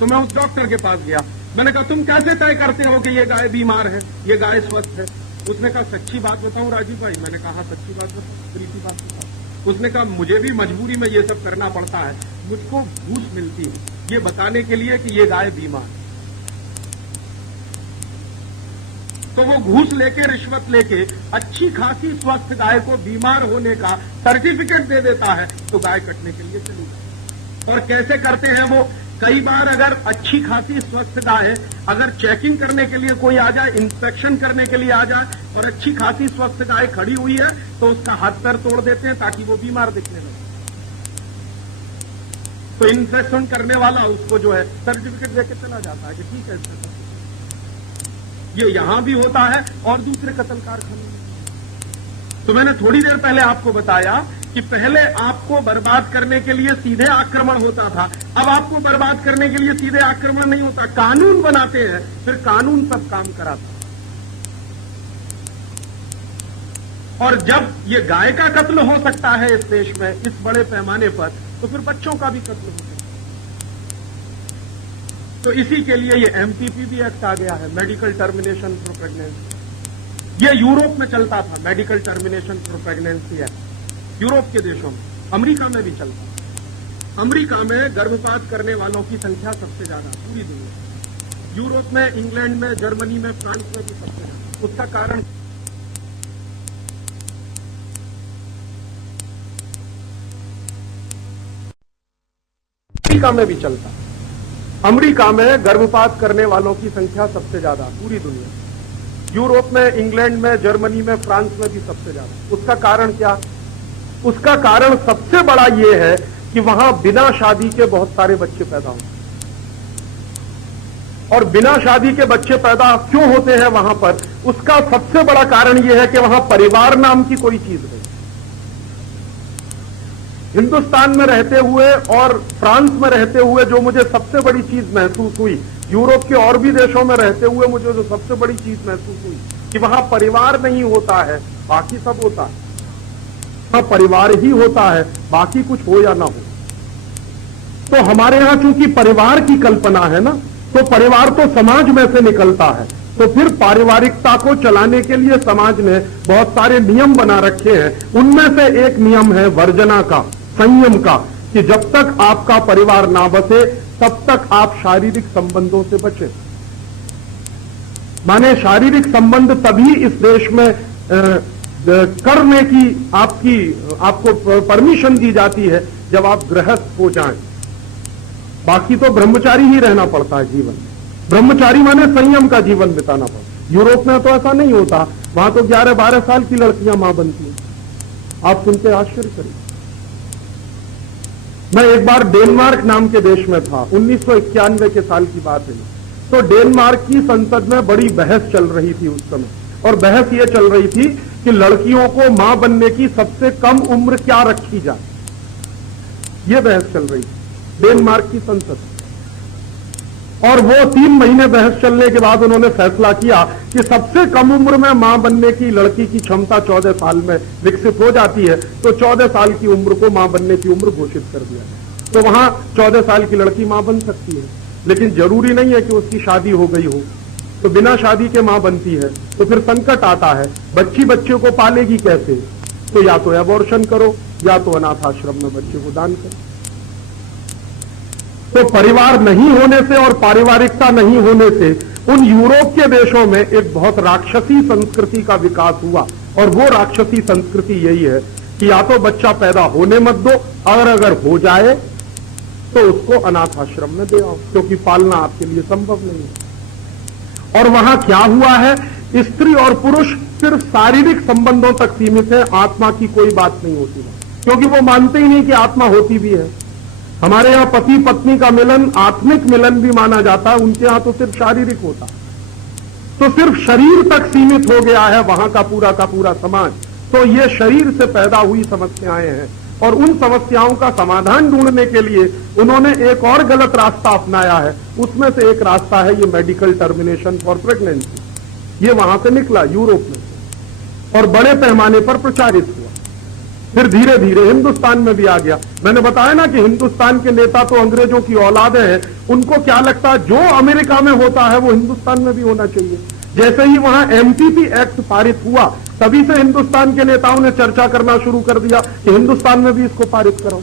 तो मैं उस डॉक्टर के पास गया, मैंने कहा तुम कैसे तय करते हो कि ये गाय बीमार है ये गाय स्वस्थ है? उसने कहा सच्ची बात बताऊं राजीव भाई? मैंने कहा सच्ची बात बताओ, प्रीति बात बताओ। उसने कहा मुझे भी मजबूरी में ये सब करना पड़ता है, मुझको घूस मिलती है ये बताने के लिए कि ये गाय बीमार है। तो वो घूस लेके रिश्वत लेके अच्छी खासी स्वस्थ गाय को बीमार होने का सर्टिफिकेट दे देता है तो गाय कटने के लिए चली जाती। और कैसे करते हैं वो? कई बार अगर अच्छी खासी स्वस्थ गाय अगर चेकिंग करने के लिए कोई आ जाए, इंस्पेक्शन करने के लिए आ जाए और अच्छी खासी स्वस्थ गाय खड़ी हुई है तो उसका हाथ पैर तोड़ देते हैं ताकि वो बीमार दिखने लगे। तो इंस्पेक्शन करने वाला उसको जो है सर्टिफिकेट देके चला जाता है कि ठीक है। ये यहां भी होता है और दूसरे कत्ल कारखानों में। तो मैंने थोड़ी देर पहले आपको बताया कि पहले आपको बर्बाद करने के लिए सीधे आक्रमण होता था, अब आपको बर्बाद करने के लिए सीधे आक्रमण नहीं होता, कानून बनाते हैं, फिर कानून सब काम कराता है। और जब ये गाय का कत्ल हो सकता है इस देश में इस बड़े पैमाने पर, तो फिर बच्चों का भी कत्ल हो सकता है। तो इसी के लिए ये एमटीपी एक्ट आ गया है, मेडिकल टर्मिनेशन फॉर प्रेगनेंसी। ये यूरोप में चलता था, medical termination for pregnancy act, Europe के देशों में, अमेरिका में भी चलता था। अमेरिका में गर्भपात करने वालों की संख्या सबसे ज्यादा पूरी दुनिया, यूरोप में, इंग्लैंड में, जर्मनी में, फ्रांस में भी सबसे ज्यादा। उसका कारण अमेरिका में भी चलता है। अमेरिका में गर्भपात करने वालों की संख्या सबसे ज्यादा पूरी दुनिया, यूरोप में, इंग्लैंड में, जर्मनी में, फ्रांस में भी सबसे ज्यादा। उसका कारण क्या? उसका कारण सबसे बड़ा यह है कि वहां बिना शादी के बहुत सारे बच्चे पैदा होते हैं। और बिना शादी के बच्चे पैदा क्यों होते हैं वहां पर? उसका सबसे बड़ा कारण यह है कि वहां परिवार नाम की कोई चीज नहीं। हिंदुस्तान में रहते हुए और फ्रांस में रहते हुए जो मुझे सबसे बड़ी चीज महसूस हुई, यूरोप के और भी देशों में रहते हुए मुझे जो सबसे बड़ी चीज महसूस हुई कि वहां परिवार नहीं होता है, बाकी सब होता है। वहां परिवार ही होता है, बाकी कुछ हो या ना हो। तो हमारे यहां चूंकि परिवार की कल्पना है ना, तो परिवार तो समाज में से निकलता है। तो फिर पारिवारिकता को चलाने के लिए समाज ने बहुत सारे नियम बना रखे हैं। उनमें से एक नियम है वर्जना का, संयम का, कि जब तक आपका परिवार ना बसे तब तक आप शारीरिक संबंधों से बचें। माने शारीरिक संबंध तभी इस देश में करने की आपको परमिशन दी जाती है जब आप गृहस्थ हो जाएं। बाकी तो ब्रह्मचारी ही रहना पड़ता है जीवन। ब्रह्मचारी माने संयम का जीवन बिताना पड़ता है। यूरोप में तो ऐसा नहीं होता, वहां तो 11-12 साल की लड़कियां मां बनती हैं। आप सुनते आश्चर्य करिए। मैं एक बार डेनमार्क नाम के देश में था, 1991 के साल की बात है। तो डेनमार्क की संसद में बड़ी बहस चल रही थी उस समय, और बहस ये चल रही थी कि लड़कियों को मां बनने की सबसे कम उम्र क्या रखी जाए। ये बहस चल रही थी डेनमार्क की संसद। और वो 3 महीने बहस चलने के बाद उन्होंने फैसला किया कि सबसे कम उम्र में मां बनने की लड़की की क्षमता 14 साल में विकसित हो जाती है, तो 14 साल की उम्र को मां बनने की उम्र घोषित कर दिया है। तो वहां 14 साल की लड़की मां बन सकती है, लेकिन जरूरी नहीं है कि उसकी शादी हो गई हो। तो बिना शादी के मां बनती है तो फिर संकट आता है, बच्चे को पालेगी कैसे? तो या तो एबॉर्शन करो या तो अनाथ आश्रम में बच्चे को दान करो। तो परिवार नहीं होने से और पारिवारिकता नहीं होने से उन यूरोप के देशों में एक बहुत राक्षसी संस्कृति का विकास हुआ। और वो राक्षसी संस्कृति यही है कि या तो बच्चा पैदा होने मत दो, और अगर हो जाए तो उसको अनाथ आश्रम में दे आओ, क्योंकि पालना आपके लिए संभव नहीं है। और वहां क्या हुआ है, स्त्री और पुरुष सिर्फ शारीरिक संबंधों तक सीमित है, आत्मा की कोई बात नहीं होती है, क्योंकि वो मानते ही नहीं कि आत्मा होती भी है। हमारे यहां पति पत्नी का मिलन आत्मिक मिलन भी माना जाता है, उनके यहां तो सिर्फ शारीरिक होता है। तो सिर्फ शरीर तक सीमित हो गया है वहां का पूरा समाज। तो ये शरीर से पैदा हुई समस्याएं हैं, और उन समस्याओं का समाधान ढूंढने के लिए उन्होंने एक और गलत रास्ता अपनाया है। उसमें से एक रास्ता है ये मेडिकल टर्मिनेशन फॉर प्रेगनेंसी। ये वहां से निकला यूरोप में, और बड़े पैमाने पर प्रचारित हुआ। फिर धीरे धीरे हिंदुस्तान में भी आ गया। मैंने बताया ना कि हिंदुस्तान के नेता तो अंग्रेजों की औलादे हैं। उनको क्या लगता है जो अमेरिका में होता है वो हिंदुस्तान में भी होना चाहिए। जैसे ही वहां एमटीपी एक्ट पारित हुआ, तभी से हिंदुस्तान के नेताओं ने चर्चा करना शुरू कर दिया कि हिंदुस्तान में भी इसको पारित करो।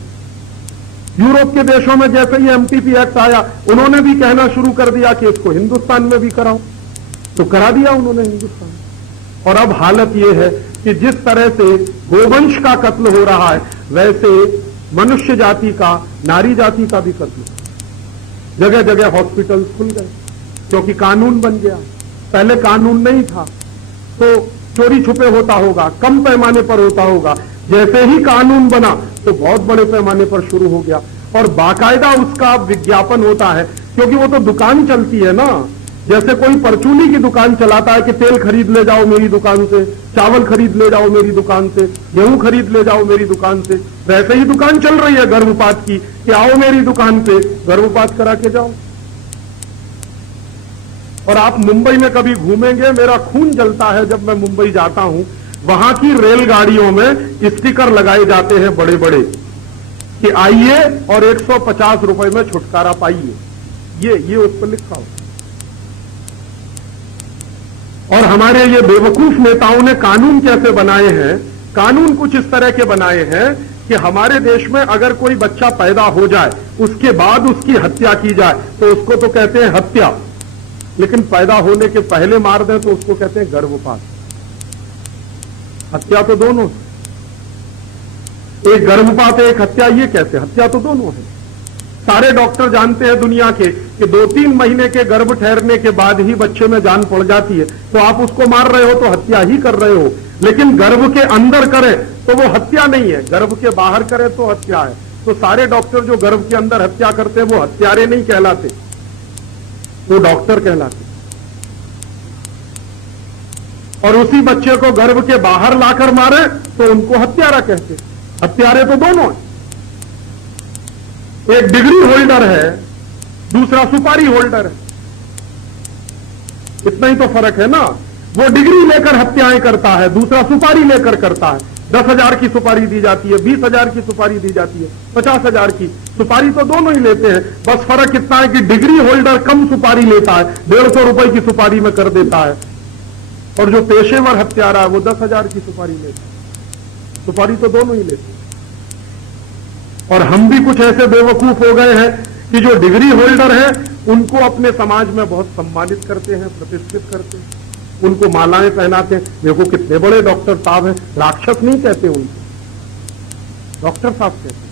यूरोप के देशों में जैसे ही एमटीपी एक्ट आया, उन्होंने भी कहना शुरू कर दिया कि इसको हिंदुस्तान में भी कराओ। तो करा दिया उन्होंने हिंदुस्तान। और अब हालत यह है कि जिस तरह से गोवंश का कत्ल हो रहा है, वैसे मनुष्य जाति का, नारी जाति का भी कत्ल। जगह जगह हॉस्पिटल खुल गए क्योंकि कानून बन गया। पहले कानून नहीं था तो चोरी छुपे होता होगा, कम पैमाने पर होता होगा। जैसे ही कानून बना तो बहुत बड़े पैमाने पर शुरू हो गया, और बाकायदा उसका विज्ञापन होता है, क्योंकि वो तो दुकान चलती है ना जैसे कोई परचूनी की दुकान चलाता है कि तेल खरीद ले जाओ मेरी दुकान से, चावल खरीद ले जाओ मेरी दुकान से, गेहूं खरीद ले जाओ मेरी दुकान से, वैसे ही दुकान चल रही है गर्भपात की कि आओ मेरी दुकान पे गर्भपात करा के जाओ। और आप मुंबई में कभी घूमेंगे, मेरा खून जलता है जब मैं मुंबई जाता हूं, वहां की रेलगाड़ियों में स्टिकर लगाए जाते हैं बड़े बड़े कि आइए और 150 रुपए में छुटकारा पाइए, ये उस पर लिखा हो। और हमारे ये बेवकूफ नेताओं ने कानून कैसे बनाए हैं, कानून कुछ इस तरह के बनाए हैं कि हमारे देश में अगर कोई बच्चा पैदा हो जाए उसके बाद उसकी हत्या की जाए तो उसको तो कहते हैं हत्या, लेकिन पैदा होने के पहले मार दें तो उसको कहते हैं गर्भपात। हत्या तो दोनों, एक गर्भपात है एक हत्या, ये कहते हैं हत्या तो दोनों है। सारे डॉक्टर जानते हैं दुनिया के कि 2-3 महीने के गर्भ ठहरने के बाद ही बच्चे में जान पड़ जाती है, तो आप उसको मार रहे हो तो हत्या ही कर रहे हो। लेकिन गर्भ के अंदर करें तो वो हत्या नहीं है, गर्भ के बाहर करें तो हत्या है। तो सारे डॉक्टर जो गर्भ के अंदर हत्या करते हैं वो हत्यारे नहीं कहलाते, वो डॉक्टर कहलाते। और उसी बच्चे को गर्भ के बाहर लाकर मारे तो उनको हत्यारा कहते। हत्यारे तो दोनों हैं, एक डिग्री होल्डर है दूसरा सुपारी होल्डर है, इतना ही तो फर्क है ना। वो डिग्री लेकर हत्याएं करता है, दूसरा सुपारी लेकर करता है। 10,000 की सुपारी दी जाती है, 20,000 की सुपारी दी जाती है, 50,000 की सुपारी तो दोनों ही लेते हैं। बस फर्क इतना है कि डिग्री होल्डर कम सुपारी लेता है, 150 रुपए की सुपारी में कर देता है, और जो पेशेवर हत्यारा है वो 10,000 की सुपारी लेता है। सुपारी तो दोनों ही लेते हैं। और हम भी कुछ ऐसे बेवकूफ हो गए हैं कि जो डिग्री होल्डर है उनको अपने समाज में बहुत सम्मानित करते हैं, प्रतिष्ठित करते हैं, उनको मालाएं पहनाते हैं। देखो कितने बड़े डॉक्टर साहब हैं, राक्षस नहीं कहते उनको, डॉक्टर साहब कहते हैं।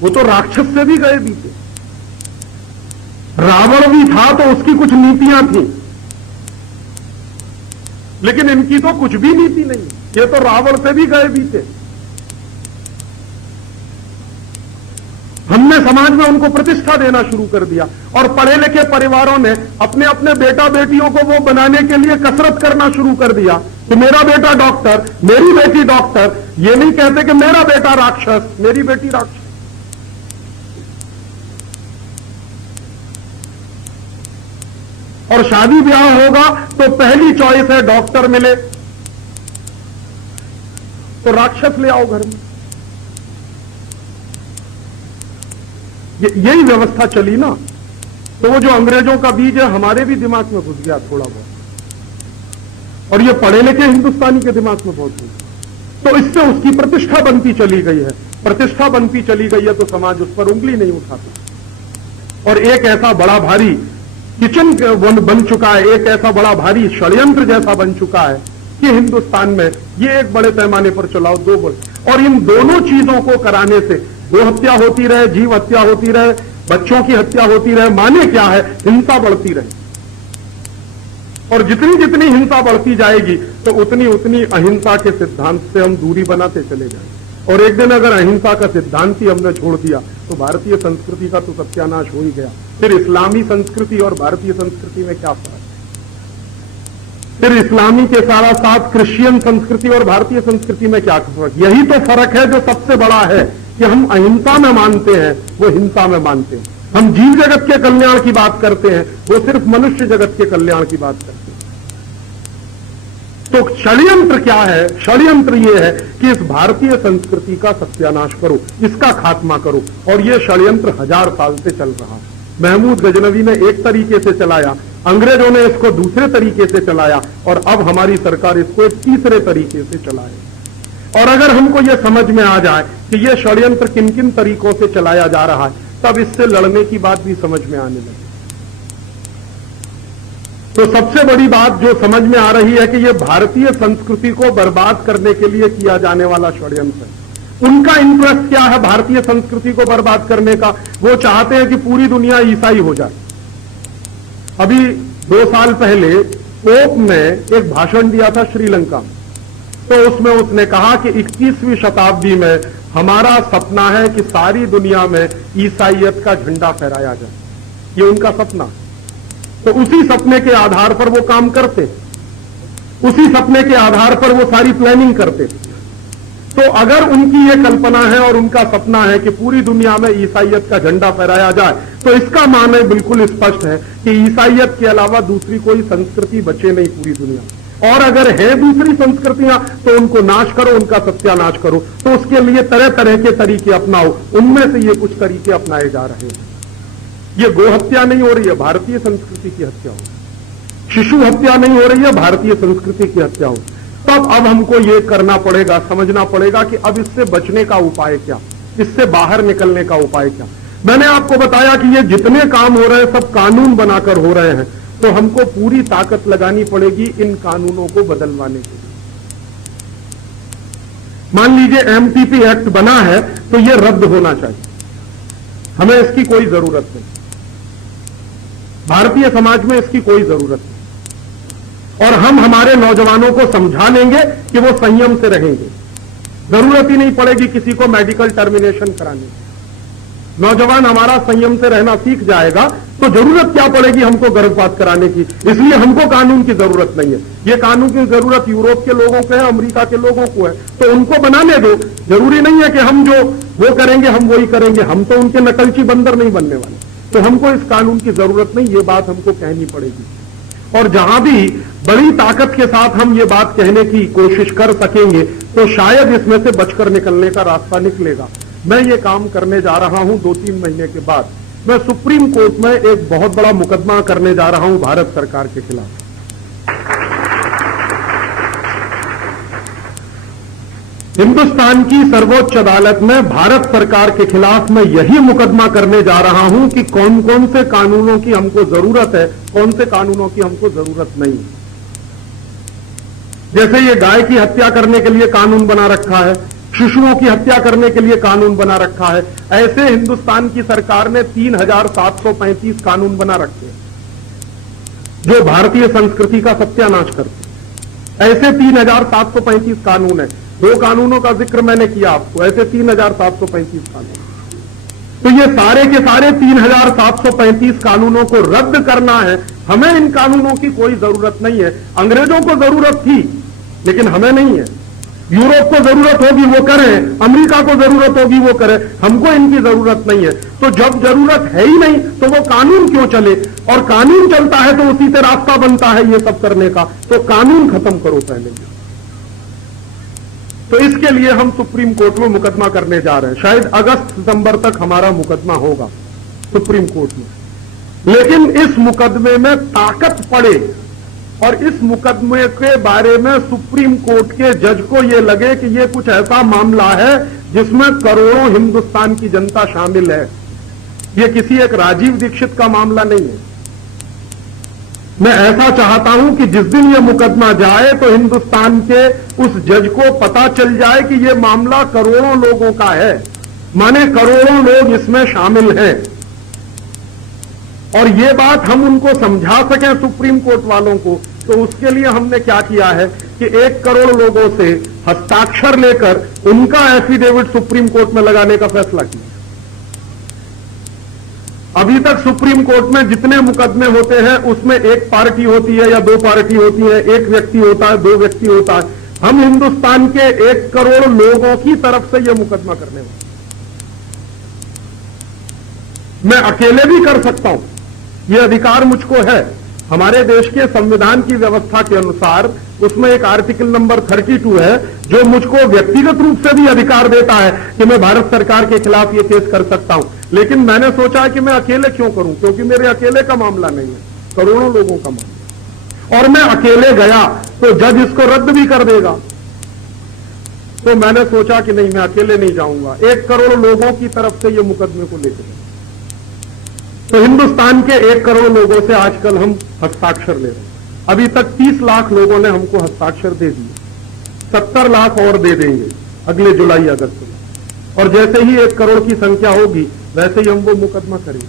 वो तो राक्षस से भी गए बीते। रावण भी था तो उसकी कुछ नीतियां थी, लेकिन इनकी तो कुछ भी नीति नहीं, ये तो रावण से भी गए बीते। हमने समाज में उनको प्रतिष्ठा देना शुरू कर दिया, और पढ़े लिखे परिवारों ने अपने अपने बेटा बेटियों को वो बनाने के लिए कसरत करना शुरू कर दिया कि मेरा बेटा डॉक्टर, मेरी बेटी डॉक्टर। ये नहीं कहते कि मेरा बेटा राक्षस, मेरी बेटी राक्षस। और शादी ब्याह होगा तो पहली चॉइस है डॉक्टर मिले तो राक्षस ले आओ घर में। यही व्यवस्था चली ना, तो वो जो अंग्रेजों का बीज है हमारे भी दिमाग में घुस गया थोड़ा बहुत, और ये पढ़े लिखे हिंदुस्तानी के दिमाग में बहुत घुस, तो इससे उसकी प्रतिष्ठा बनती चली गई है। प्रतिष्ठा बनती चली गई है तो समाज उस पर उंगली नहीं उठाता। और एक ऐसा बड़ा भारी किचन बन चुका है, एक ऐसा बड़ा भारी षड्यंत्र जैसा बन चुका है कि हिंदुस्तान में ये एक बड़े पैमाने पर चलाओ, दो बड़े, और इन दोनों चीजों को कराने से गो हत्या होती रहे, जीव हत्या होती रहे, बच्चों की हत्या होती रहे, माने क्या है, हिंसा बढ़ती रहे। और जितनी जितनी हिंसा बढ़ती जाएगी तो उतनी उतनी अहिंसा के सिद्धांत से हम दूरी बनाते चले जाएंगे। और एक दिन अगर अहिंसा का सिद्धांत ही हमने छोड़ दिया तो भारतीय संस्कृति का तो सत्यानाश हो ही गया। फिर इस्लामी संस्कृति और भारतीय संस्कृति में क्या फर्क है? फिर इस्लामी के साथ साथ क्रिश्चियन संस्कृति और भारतीय संस्कृति में क्या फर्क? यही तो फर्क है जो सबसे बड़ा है कि हम अहिंसा में मानते हैं, वो हिंसा में मानते हैं। हम जीव जगत के कल्याण की बात करते हैं, वो सिर्फ मनुष्य जगत के कल्याण की बात करते हैं। तो षड्यंत्र क्या है? षड्यंत्र ये है कि इस भारतीय संस्कृति का सत्यानाश करो, इसका खात्मा करो। और ये षड्यंत्र 1000 साल से चल रहा है। महमूद गजनवी ने एक तरीके से चलाया, अंग्रेजों ने इसको दूसरे तरीके से चलाया, और अब हमारी सरकार इसको एक तीसरे तरीके से चलाए। और अगर हमको यह समझ में आ जाए कि यह षड्यंत्र किन किन तरीकों से चलाया जा रहा है, तब इससे लड़ने की बात भी समझ में आने लगी। तो सबसे बड़ी बात जो समझ में आ रही है कि यह भारतीय संस्कृति को बर्बाद करने के लिए किया जाने वाला षड्यंत्र है। उनका इंटरेस्ट क्या है भारतीय संस्कृति को बर्बाद करने का? वो चाहते हैं कि पूरी दुनिया ईसाई हो जाए। अभी 2 साल पहले पोप ने एक भाषण दिया था श्रीलंका में, तो उसमें उसने कहा कि 21वीं शताब्दी में हमारा सपना है कि सारी दुनिया में ईसाइयत का झंडा फहराया जाए। ये उनका सपना है। तो उसी सपने के आधार पर वो काम करते, उसी सपने के आधार पर वो सारी प्लानिंग करते। तो अगर उनकी ये कल्पना है और उनका सपना है कि पूरी दुनिया में ईसाइयत का झंडा फहराया जाए, तो इसका माने बिल्कुल स्पष्ट है कि ईसाइयत के अलावा दूसरी कोई संस्कृति बचे नहीं पूरी दुनिया। और अगर है दूसरी संस्कृतियां तो उनको नाश करो, उनका सत्यानाश करो। तो उसके लिए तरह तरह के तरीके अपनाओ। उनमें से ये कुछ तरीके अपनाए जा रहे हैं। ये गो हत्या नहीं हो रही है, भारतीय संस्कृति की हत्या हो। शिशु हत्या नहीं हो रही है, भारतीय संस्कृति की हत्या हो। तब अब हमको ये करना पड़ेगा, समझना पड़ेगा कि अब इससे बचने का उपाय क्या, इससे बाहर निकलने का उपाय क्या। मैंने आपको बताया कि ये जितने काम हो रहे हैं सब कानून बनाकर हो रहे हैं, तो हमको पूरी ताकत लगानी पड़ेगी इन कानूनों को बदलवाने के लिए। मान लीजिए एमटीपी एक्ट बना है तो ये रद्द होना चाहिए, हमें इसकी कोई जरूरत नहीं, भारतीय समाज में इसकी कोई जरूरत नहीं। और हम हमारे नौजवानों को समझा लेंगे कि वो संयम से रहेंगे। जरूरत ही नहीं पड़ेगी किसी को मेडिकल टर्मिनेशन कराने की। नौजवान हमारा संयम से रहना सीख जाएगा तो जरूरत क्या पड़ेगी हमको गर्भपात कराने की। इसलिए हमको कानून की जरूरत नहीं है। ये कानून की जरूरत यूरोप के लोगों को है, अमेरिका के लोगों को है, तो उनको बनाने दो। जरूरी नहीं है कि हम जो वो करेंगे हम वही करेंगे। हम तो उनके नकलची बंदर नहीं बनने वाले। तो हमको इस कानून की जरूरत नहीं, ये बात हमको कहनी पड़ेगी। और जहां भी बड़ी ताकत के साथ हम ये बात कहने की कोशिश कर सकेंगे तो शायद इसमें से बचकर निकलने का रास्ता निकलेगा। मैं ये काम करने जा रहा हूं 2-3 महीने के बाद। मैं सुप्रीम कोर्ट में एक बहुत बड़ा मुकदमा करने जा रहा हूं भारत सरकार के खिलाफ। हिंदुस्तान की सर्वोच्च अदालत में भारत सरकार के खिलाफ मैं यही मुकदमा करने जा रहा हूं कि कौन कौन से कानूनों की हमको जरूरत है, कौन से कानूनों की हमको जरूरत नहीं। जैसे ये गाय की हत्या करने के लिए कानून बना रखा है, शिशुओं की हत्या करने के लिए कानून बना रखा है, ऐसे हिंदुस्तान की सरकार ने 3735 कानून बना रखे हैं जो भारतीय संस्कृति का सत्यानाश करते। ऐसे 3735 कानून है। 2 कानूनों का जिक्र मैंने किया आपको, ऐसे 3735 कानून। तो ये सारे के सारे 3735 कानूनों को रद्द करना है। हमें इन कानूनों की कोई जरूरत नहीं है। अंग्रेजों को जरूरत थी लेकिन हमें नहीं है। यूरोप को जरूरत होगी वो करें, अमेरिका को जरूरत होगी वो करें, हमको इनकी जरूरत नहीं है। तो जब जरूरत है ही नहीं तो वो कानून क्यों चले? और कानून चलता है तो उसी से रास्ता बनता है ये सब करने का। तो कानून खत्म करो पहले। तो इसके लिए हम सुप्रीम कोर्ट में मुकदमा करने जा रहे हैं। शायद अगस्त-सितंबर तक हमारा मुकदमा होगा सुप्रीम कोर्ट में। लेकिन इस मुकदमे में ताकत पड़े और इस मुकदमे के बारे में सुप्रीम कोर्ट के जज को यह लगे कि यह कुछ ऐसा मामला है जिसमें करोड़ों हिंदुस्तान की जनता शामिल है। यह किसी एक राजीव दीक्षित का मामला नहीं है। मैं ऐसा चाहता हूं कि जिस दिन यह मुकदमा जाए तो हिंदुस्तान के उस जज को पता चल जाए कि यह मामला करोड़ों लोगों का है, माने करोड़ों लोग इसमें शामिल हैं। और यह बात हम उनको समझा सकें सुप्रीम कोर्ट वालों को, तो उसके लिए हमने क्या किया है कि 1 करोड़ लोगों से हस्ताक्षर लेकर उनका एफिडेविट सुप्रीम कोर्ट में लगाने का फैसला किया। अभी तक सुप्रीम कोर्ट में जितने मुकदमे होते हैं उसमें 1 पार्टी होती है या 2 पार्टी होती है, 1 व्यक्ति होता है, 2 व्यक्ति होता है। हम हिंदुस्तान के 1 करोड़ लोगों की तरफ से यह मुकदमा करने वाले। मैं अकेले भी कर सकता हूं, यह अधिकार मुझको है। हमारे देश के संविधान की व्यवस्था के अनुसार उसमें एक आर्टिकल नंबर 32 है जो मुझको व्यक्तिगत रूप से भी अधिकार देता है कि मैं भारत सरकार के खिलाफ यह केस कर सकता हूं। लेकिन मैंने सोचा कि मैं अकेले क्यों करूं, क्योंकि मेरे अकेले का मामला नहीं है, करोड़ों लोगों का मामला। और मैं अकेले गया तो जज इसको रद्द भी कर देगा। तो मैंने सोचा कि नहीं, मैं अकेले नहीं जाऊंगा, 1 करोड़ लोगों की तरफ से यह मुकदमे को लेकर। तो हिंदुस्तान के 1 करोड़ लोगों से आजकल हम हस्ताक्षर ले रहे हैं। अभी तक 30 लाख लोगों ने हमको हस्ताक्षर दे दिए, 70 लाख और दे देंगे अगले जुलाई अगस्त में। और जैसे ही 1 करोड़ की संख्या होगी वैसे ही हम वो मुकदमा करेंगे।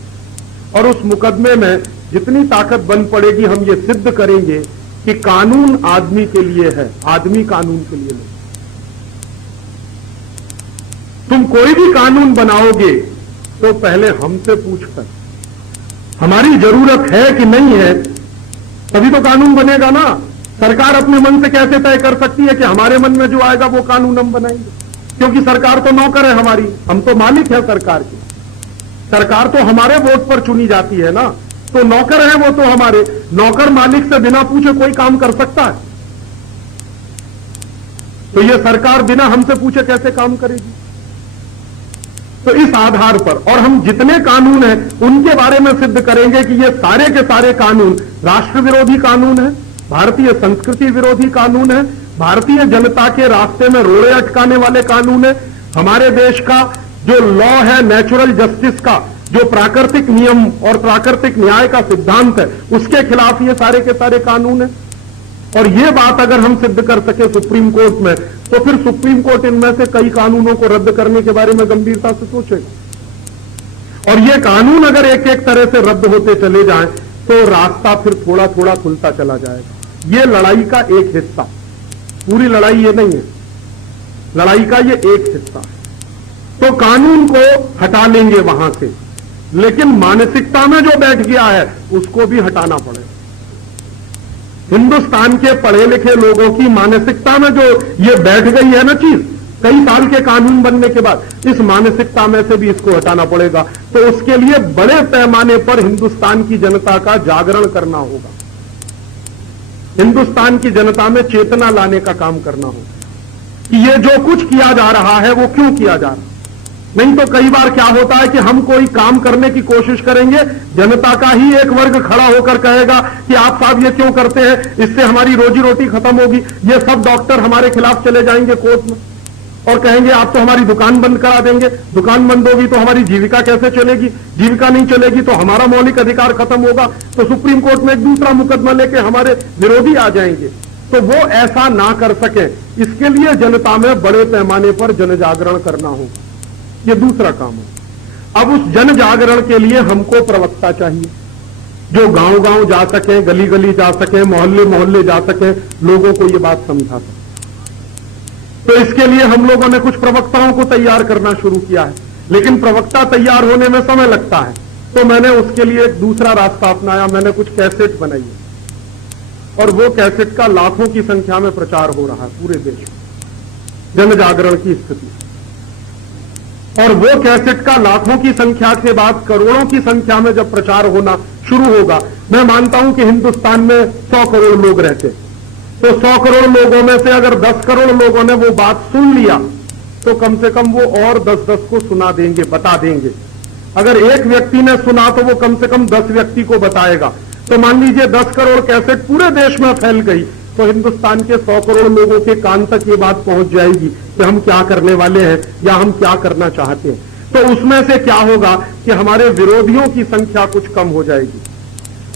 और उस मुकदमे में जितनी ताकत बन पड़ेगी हम ये सिद्ध करेंगे कि कानून आदमी के लिए है, आदमी कानून के लिए नहीं। तुम कोई भी कानून बनाओगे तो पहले हमसे पूछकर, हमारी जरूरत है कि नहीं है, तभी तो कानून बनेगा ना। सरकार अपने मन से कैसे तय कर सकती है कि हमारे मन में जो आएगा वो कानून हम बनाएंगे? क्योंकि सरकार तो नौकर है हमारी, हम तो मालिक है सरकार की। सरकार तो हमारे वोट पर चुनी जाती है ना, तो नौकर है वो तो हमारे। नौकर मालिक से बिना पूछे कोई काम कर सकता है? तो ये सरकार बिना हमसे पूछे कैसे काम करेगी? तो इस आधार पर, और हम जितने कानून हैं उनके बारे में सिद्ध करेंगे कि ये सारे के सारे कानून राष्ट्र विरोधी कानून है, भारतीय संस्कृति विरोधी कानून है, भारतीय जनता के रास्ते में रोड़े अटकाने वाले कानून है। हमारे देश का जो लॉ है, नेचुरल जस्टिस का जो प्राकृतिक नियम और प्राकृतिक न्याय का सिद्धांत है, उसके खिलाफ ये सारे के सारे कानून है। और ये बात अगर हम सिद्ध कर सके सुप्रीम कोर्ट में, तो फिर सुप्रीम कोर्ट इनमें से कई कानूनों को रद्द करने के बारे में गंभीरता से सोचेगा। और ये कानून अगर एक एक तरह से रद्द होते चले जाएं, तो रास्ता फिर थोड़ा थोड़ा खुलता चला जाएगा। ये लड़ाई का एक हिस्सा, पूरी लड़ाई ये नहीं है, लड़ाई का ये एक हिस्सा है। तो कानून को हटा लेंगे वहां से, लेकिन मानसिकता में जो बैठ गया है उसको भी हटाना पड़ेगा। हिंदुस्तान के पढ़े लिखे लोगों की मानसिकता में जो ये बैठ गई है ना चीज, कई साल के कानून बनने के बाद, इस मानसिकता में से भी इसको हटाना पड़ेगा। तो उसके लिए बड़े पैमाने पर हिंदुस्तान की जनता का जागरण करना होगा, हिंदुस्तान की जनता में चेतना लाने का काम करना होगा कि ये जो कुछ किया जा रहा है वो क्यों किया जा रहा है। नहीं तो कई बार क्या होता है कि हम कोई काम करने की कोशिश करेंगे, जनता का ही एक वर्ग खड़ा होकर कहेगा कि आप साहब ये क्यों करते हैं, इससे हमारी रोजी रोटी खत्म होगी। ये सब डॉक्टर हमारे खिलाफ चले जाएंगे कोर्ट में और कहेंगे आप तो हमारी दुकान बंद करा देंगे, दुकान बंद होगी तो हमारी जीविका कैसे चलेगी, जीविका नहीं चलेगी तो हमारा मौलिक अधिकार खत्म होगा। तो सुप्रीम कोर्ट में एक दूसरा मुकदमा लेके हमारे विरोधी आ जाएंगे। तो वो ऐसा ना कर सके, इसके लिए जनता में बड़े पैमाने पर जन जागरण करना होगा, ये दूसरा काम है। अब उस जन जागरण के लिए हमको प्रवक्ता चाहिए जो गांव गांव जा सके, गली गली जा सके, मोहल्ले मोहल्ले जा सके, लोगों को ये बात समझा सके। तो इसके लिए हम लोगों ने कुछ प्रवक्ताओं को तैयार करना शुरू किया है, लेकिन प्रवक्ता तैयार होने में समय लगता है। तो मैंने उसके लिए एक दूसरा रास्ता अपनाया, मैंने कुछ कैसेट बनाई है और वो कैसेट का लाखों की संख्या में प्रचार हो रहा है पूरे देश में, जन जागरण की स्थिति। और वो कैसेट का लाखों की संख्या के बाद करोड़ों की संख्या में जब प्रचार होना शुरू होगा, मैं मानता हूं कि हिंदुस्तान में 100 करोड़ लोग रहते, तो 100 करोड़ लोगों में से अगर 10 करोड़ लोगों ने वो बात सुन लिया, तो कम से कम वो और 10-10 को सुना देंगे, बता देंगे। अगर एक व्यक्ति ने सुना तो वो कम से कम 10 व्यक्ति को बताएगा। तो मान लीजिए 10 करोड़ कैसेट पूरे देश में फैल गई, तो हिंदुस्तान के 100 करोड़ लोगों के कान तक ये बात पहुंच जाएगी कि हम क्या करने वाले हैं या हम क्या करना चाहते हैं। तो उसमें से क्या होगा कि हमारे विरोधियों की संख्या कुछ कम हो जाएगी,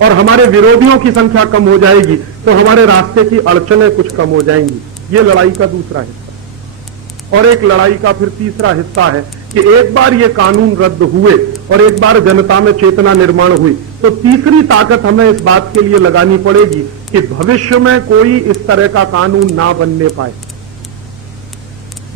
और हमारे विरोधियों की संख्या कम हो जाएगी तो हमारे रास्ते की अड़चनें कुछ कम हो जाएंगी। ये लड़ाई का दूसरा हिस्सा। और एक लड़ाई का फिर तीसरा हिस्सा है कि एक बार ये कानून रद्द हुए और एक बार जनता में चेतना निर्माण हुई, तो तीसरी ताकत हमें इस बात के लिए लगानी पड़ेगी कि भविष्य में कोई इस तरह का कानून ना बनने पाए।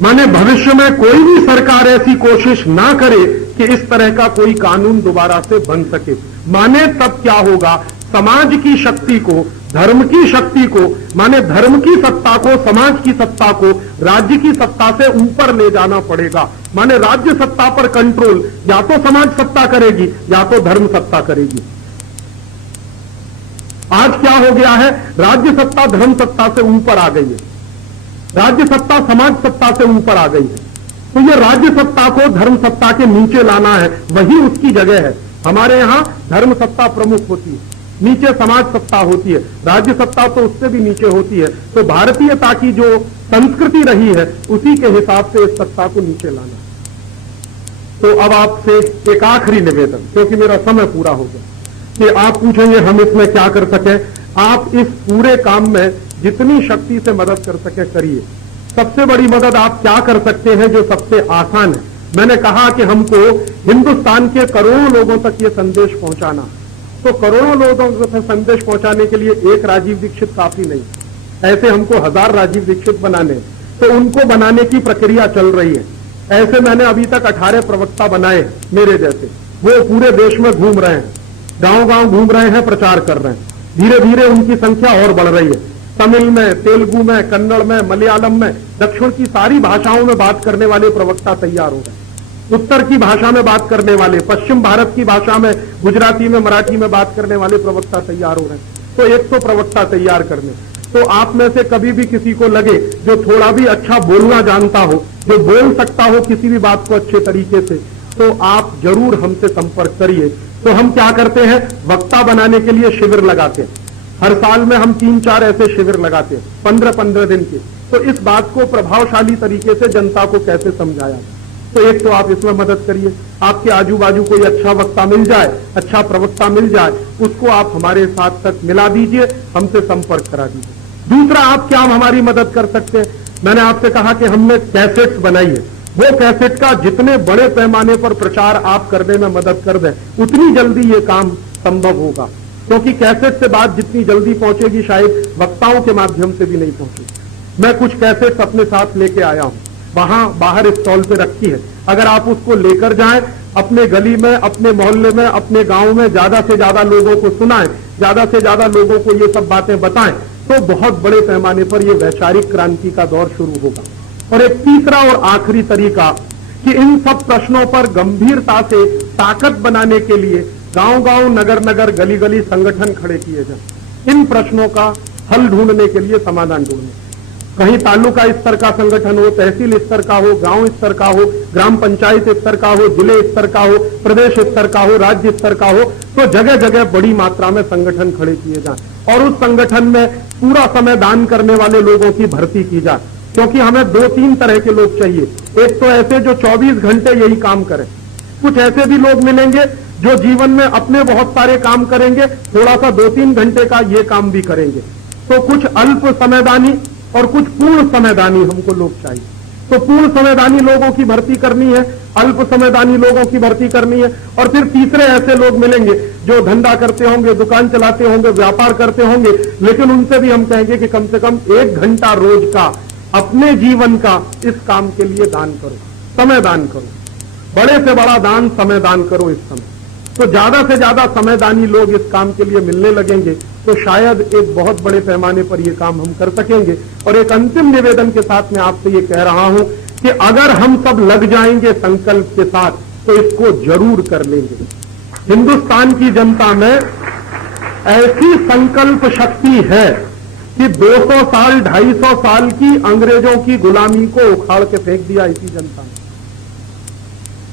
माने भविष्य में कोई भी सरकार ऐसी कोशिश ना करे कि इस तरह का कोई कानून दोबारा से बन सके। माने तब क्या होगा, समाज की शक्ति को, धर्म की शक्ति को, माने धर्म की सत्ता को, समाज की सत्ता को राज्य की सत्ता से ऊपर ले जाना पड़ेगा। माने राज्य सत्ता पर कंट्रोल या तो समाज सत्ता करेगी या तो धर्म सत्ता करेगी। आज क्या हो गया है, राज्य सत्ता धर्म सत्ता से ऊपर आ गई है, राज्य सत्ता समाज सत्ता से ऊपर आ गई है। तो ये राज्य सत्ता को धर्म सत्ता के नीचे लाना है, वही उसकी जगह है। हमारे यहां धर्म सत्ता प्रमुख होती है, नीचे समाज सत्ता होती है, राज्य सत्ता तो उससे भी नीचे होती है। तो भारतीयता की जो संस्कृति रही है उसी के हिसाब से इस सत्ता को नीचे लाना। तो अब आपसे एक आखिरी निवेदन, क्योंकि मेरा समय पूरा हो गया, कि आप पूछेंगे हम इसमें क्या कर सके। आप इस पूरे काम में जितनी शक्ति से मदद कर सके करिए। सबसे बड़ी मदद आप क्या कर सकते हैं जो सबसे आसान है, मैंने कहा कि हमको हिंदुस्तान के करोड़ों लोगों तक ये संदेश पहुंचाना। तो करोड़ों लोगों तक संदेश पहुंचाने के लिए एक राजीव दीक्षित काफी नहीं, ऐसे हमको 1000 राजीव दीक्षित बनाने। तो उनको बनाने की प्रक्रिया चल रही है। ऐसे मैंने अभी तक 18 प्रवक्ता बनाए मेरे जैसे, वो पूरे देश में घूम रहे हैं। गांव गांव घूम रहे हैं, प्रचार कर रहे हैं। धीरे धीरे उनकी संख्या और बढ़ रही है। तमिल में, तेलुगु में, कन्नड़ में, मलयालम में, दक्षिण की सारी भाषाओं में बात करने वाले प्रवक्ता तैयार हो गए। उत्तर की भाषा में बात करने वाले, पश्चिम भारत की भाषा में, गुजराती में, मराठी में बात करने वाले प्रवक्ता तैयार हो रहे हैं। तो एक तो प्रवक्ता तैयार करने, तो आप में से कभी भी किसी को लगे जो थोड़ा भी अच्छा बोलना जानता हो, जो बोल सकता हो किसी भी बात को अच्छे तरीके से, तो आप जरूर हमसे संपर्क करिए। तो हम क्या करते हैं, वक्ता बनाने के लिए शिविर लगाते हैं। हर साल में हम 3-4 ऐसे शिविर लगाते हैं, 15-15 दिन के। तो इस बात को प्रभावशाली तरीके से जनता को कैसे समझाया, तो एक तो आप इसमें मदद करिए। आपके आजू बाजू कोई अच्छा वक्ता मिल जाए, अच्छा प्रवक्ता मिल जाए, उसको आप हमारे साथ तक मिला दीजिए, हमसे संपर्क करा दीजिए। दूसरा, आप क्या हमारी मदद कर सकते हैं, मैंने आपसे कहा कि हमने कैसेट्स बनाई है। वो कैसेट का जितने बड़े पैमाने पर प्रचार आप करने में मदद कर दें, उतनी जल्दी ये काम संभव होगा, क्योंकि कैसेट से बात जितनी जल्दी पहुंचेगी शायद वक्ताओं के माध्यम से भी नहीं पहुंचेगी। मैं कुछ कैसेट्स अपने साथ लेके आया हूं, वहां बाहर स्टॉल पे रखी है। अगर आप उसको लेकर जाएं, अपने गली में, अपने मोहल्ले में, अपने गांव में ज्यादा से ज्यादा लोगों को सुनाएं, ज्यादा से ज्यादा लोगों को ये सब बातें बताएं, तो बहुत बड़े पैमाने पर यह वैचारिक क्रांति का दौर शुरू होगा। और एक तीसरा और आखिरी तरीका कि इन सब प्रश्नों पर गंभीरता से ताकत बनाने के लिए गांव गांव, नगर नगर, गली गली संगठन खड़े किए जाए। इन प्रश्नों का हल ढूंढने के लिए, समाधान ढूंढने, कहीं तालुका स्तर का संगठन हो, तहसील स्तर का हो, गांव स्तर का हो, ग्राम पंचायत स्तर का हो, जिले स्तर का हो, प्रदेश स्तर का हो, राज्य स्तर का हो, तो जगह जगह बड़ी मात्रा में संगठन खड़े किए जाएं और उस संगठन में पूरा समय दान करने वाले लोगों की भर्ती की जाए। क्योंकि हमें 2-3 तरह के लोग चाहिए। एक तो ऐसे जो 24 घंटे यही काम करें, कुछ ऐसे भी लोग मिलेंगे जो जीवन में अपने बहुत सारे काम करेंगे, थोड़ा सा 2-3 घंटे का ये काम भी करेंगे। तो कुछ अल्प समयदानी और कुछ पूर्ण समयदानी हमको लोग चाहिए। तो पूर्ण समयदानी लोगों की भर्ती करनी है, अल्प समयदानी लोगों की भर्ती करनी है, और फिर तीसरे ऐसे लोग मिलेंगे जो धंधा करते होंगे, दुकान चलाते होंगे, व्यापार करते होंगे, लेकिन उनसे भी हम कहेंगे कि कम से कम 1 घंटा रोज का अपने जीवन का इस काम के लिए दान करो, समय दान करो। बड़े से बड़ा दान समय दान करो इस समय। तो ज्यादा से ज्यादा समयदानी लोग इस काम के लिए मिलने लगेंगे तो शायद एक बहुत बड़े पैमाने पर यह काम हम कर सकेंगे। और एक अंतिम निवेदन के साथ मैं आपसे ये कह रहा हूं कि अगर हम सब लग जाएंगे संकल्प के साथ तो इसको जरूर कर लेंगे। हिंदुस्तान की जनता में ऐसी संकल्प शक्ति है कि 200 साल, 250 साल की अंग्रेजों की गुलामी को उखाड़ के फेंक दिया इसी जनता ने।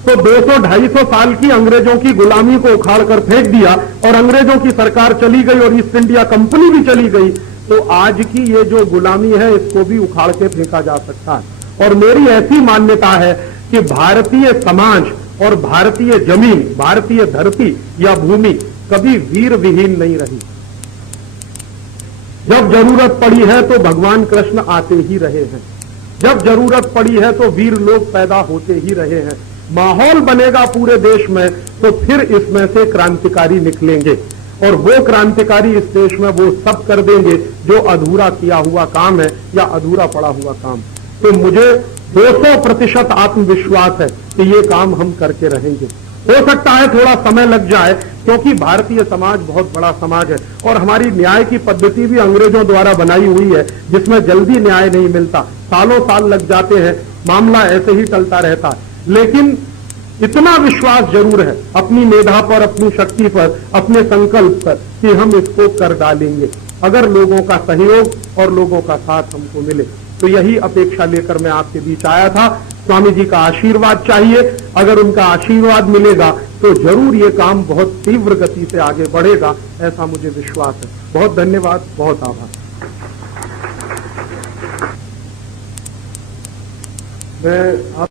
तो 200-250 साल की अंग्रेजों की गुलामी को उखाड़ कर फेंक दिया और अंग्रेजों की सरकार चली गई और ईस्ट इंडिया कंपनी भी चली गई, तो आज की ये जो गुलामी है इसको भी उखाड़ के फेंका जा सकता है। और मेरी ऐसी मान्यता है कि भारतीय समाज और भारतीय जमीन, भारतीय धरती या भूमि कभी वीर विहीन नहीं रही। जब जरूरत पड़ी है तो भगवान कृष्ण आते ही रहे हैं, जब जरूरत पड़ी है तो वीर लोग पैदा होते ही रहे हैं। माहौल बनेगा पूरे देश में तो फिर इसमें से क्रांतिकारी निकलेंगे और वो क्रांतिकारी इस देश में वो सब कर देंगे जो अधूरा किया हुआ काम है या अधूरा पड़ा हुआ काम। तो मुझे 200% आत्मविश्वास है कि ये काम हम करके रहेंगे। हो सकता है थोड़ा समय लग जाए क्योंकि भारतीय समाज बहुत बड़ा समाज है और हमारी न्याय की पद्धति भी अंग्रेजों द्वारा बनाई हुई है जिसमें जल्दी न्याय नहीं मिलता, सालों साल लग जाते हैं, मामला ऐसे ही चलता रहता है। लेकिन इतना विश्वास जरूर है अपनी मेधा पर, अपनी शक्ति पर, अपने संकल्प पर कि हम इसको कर डालेंगे अगर लोगों का सहयोग और लोगों का साथ हमको मिले। तो यही अपेक्षा लेकर मैं आपके बीच आया था। स्वामी जी का आशीर्वाद चाहिए, अगर उनका आशीर्वाद मिलेगा तो जरूर ये काम बहुत तीव्र गति से आगे बढ़ेगा, ऐसा मुझे विश्वास है। बहुत धन्यवाद, बहुत आभार। मैं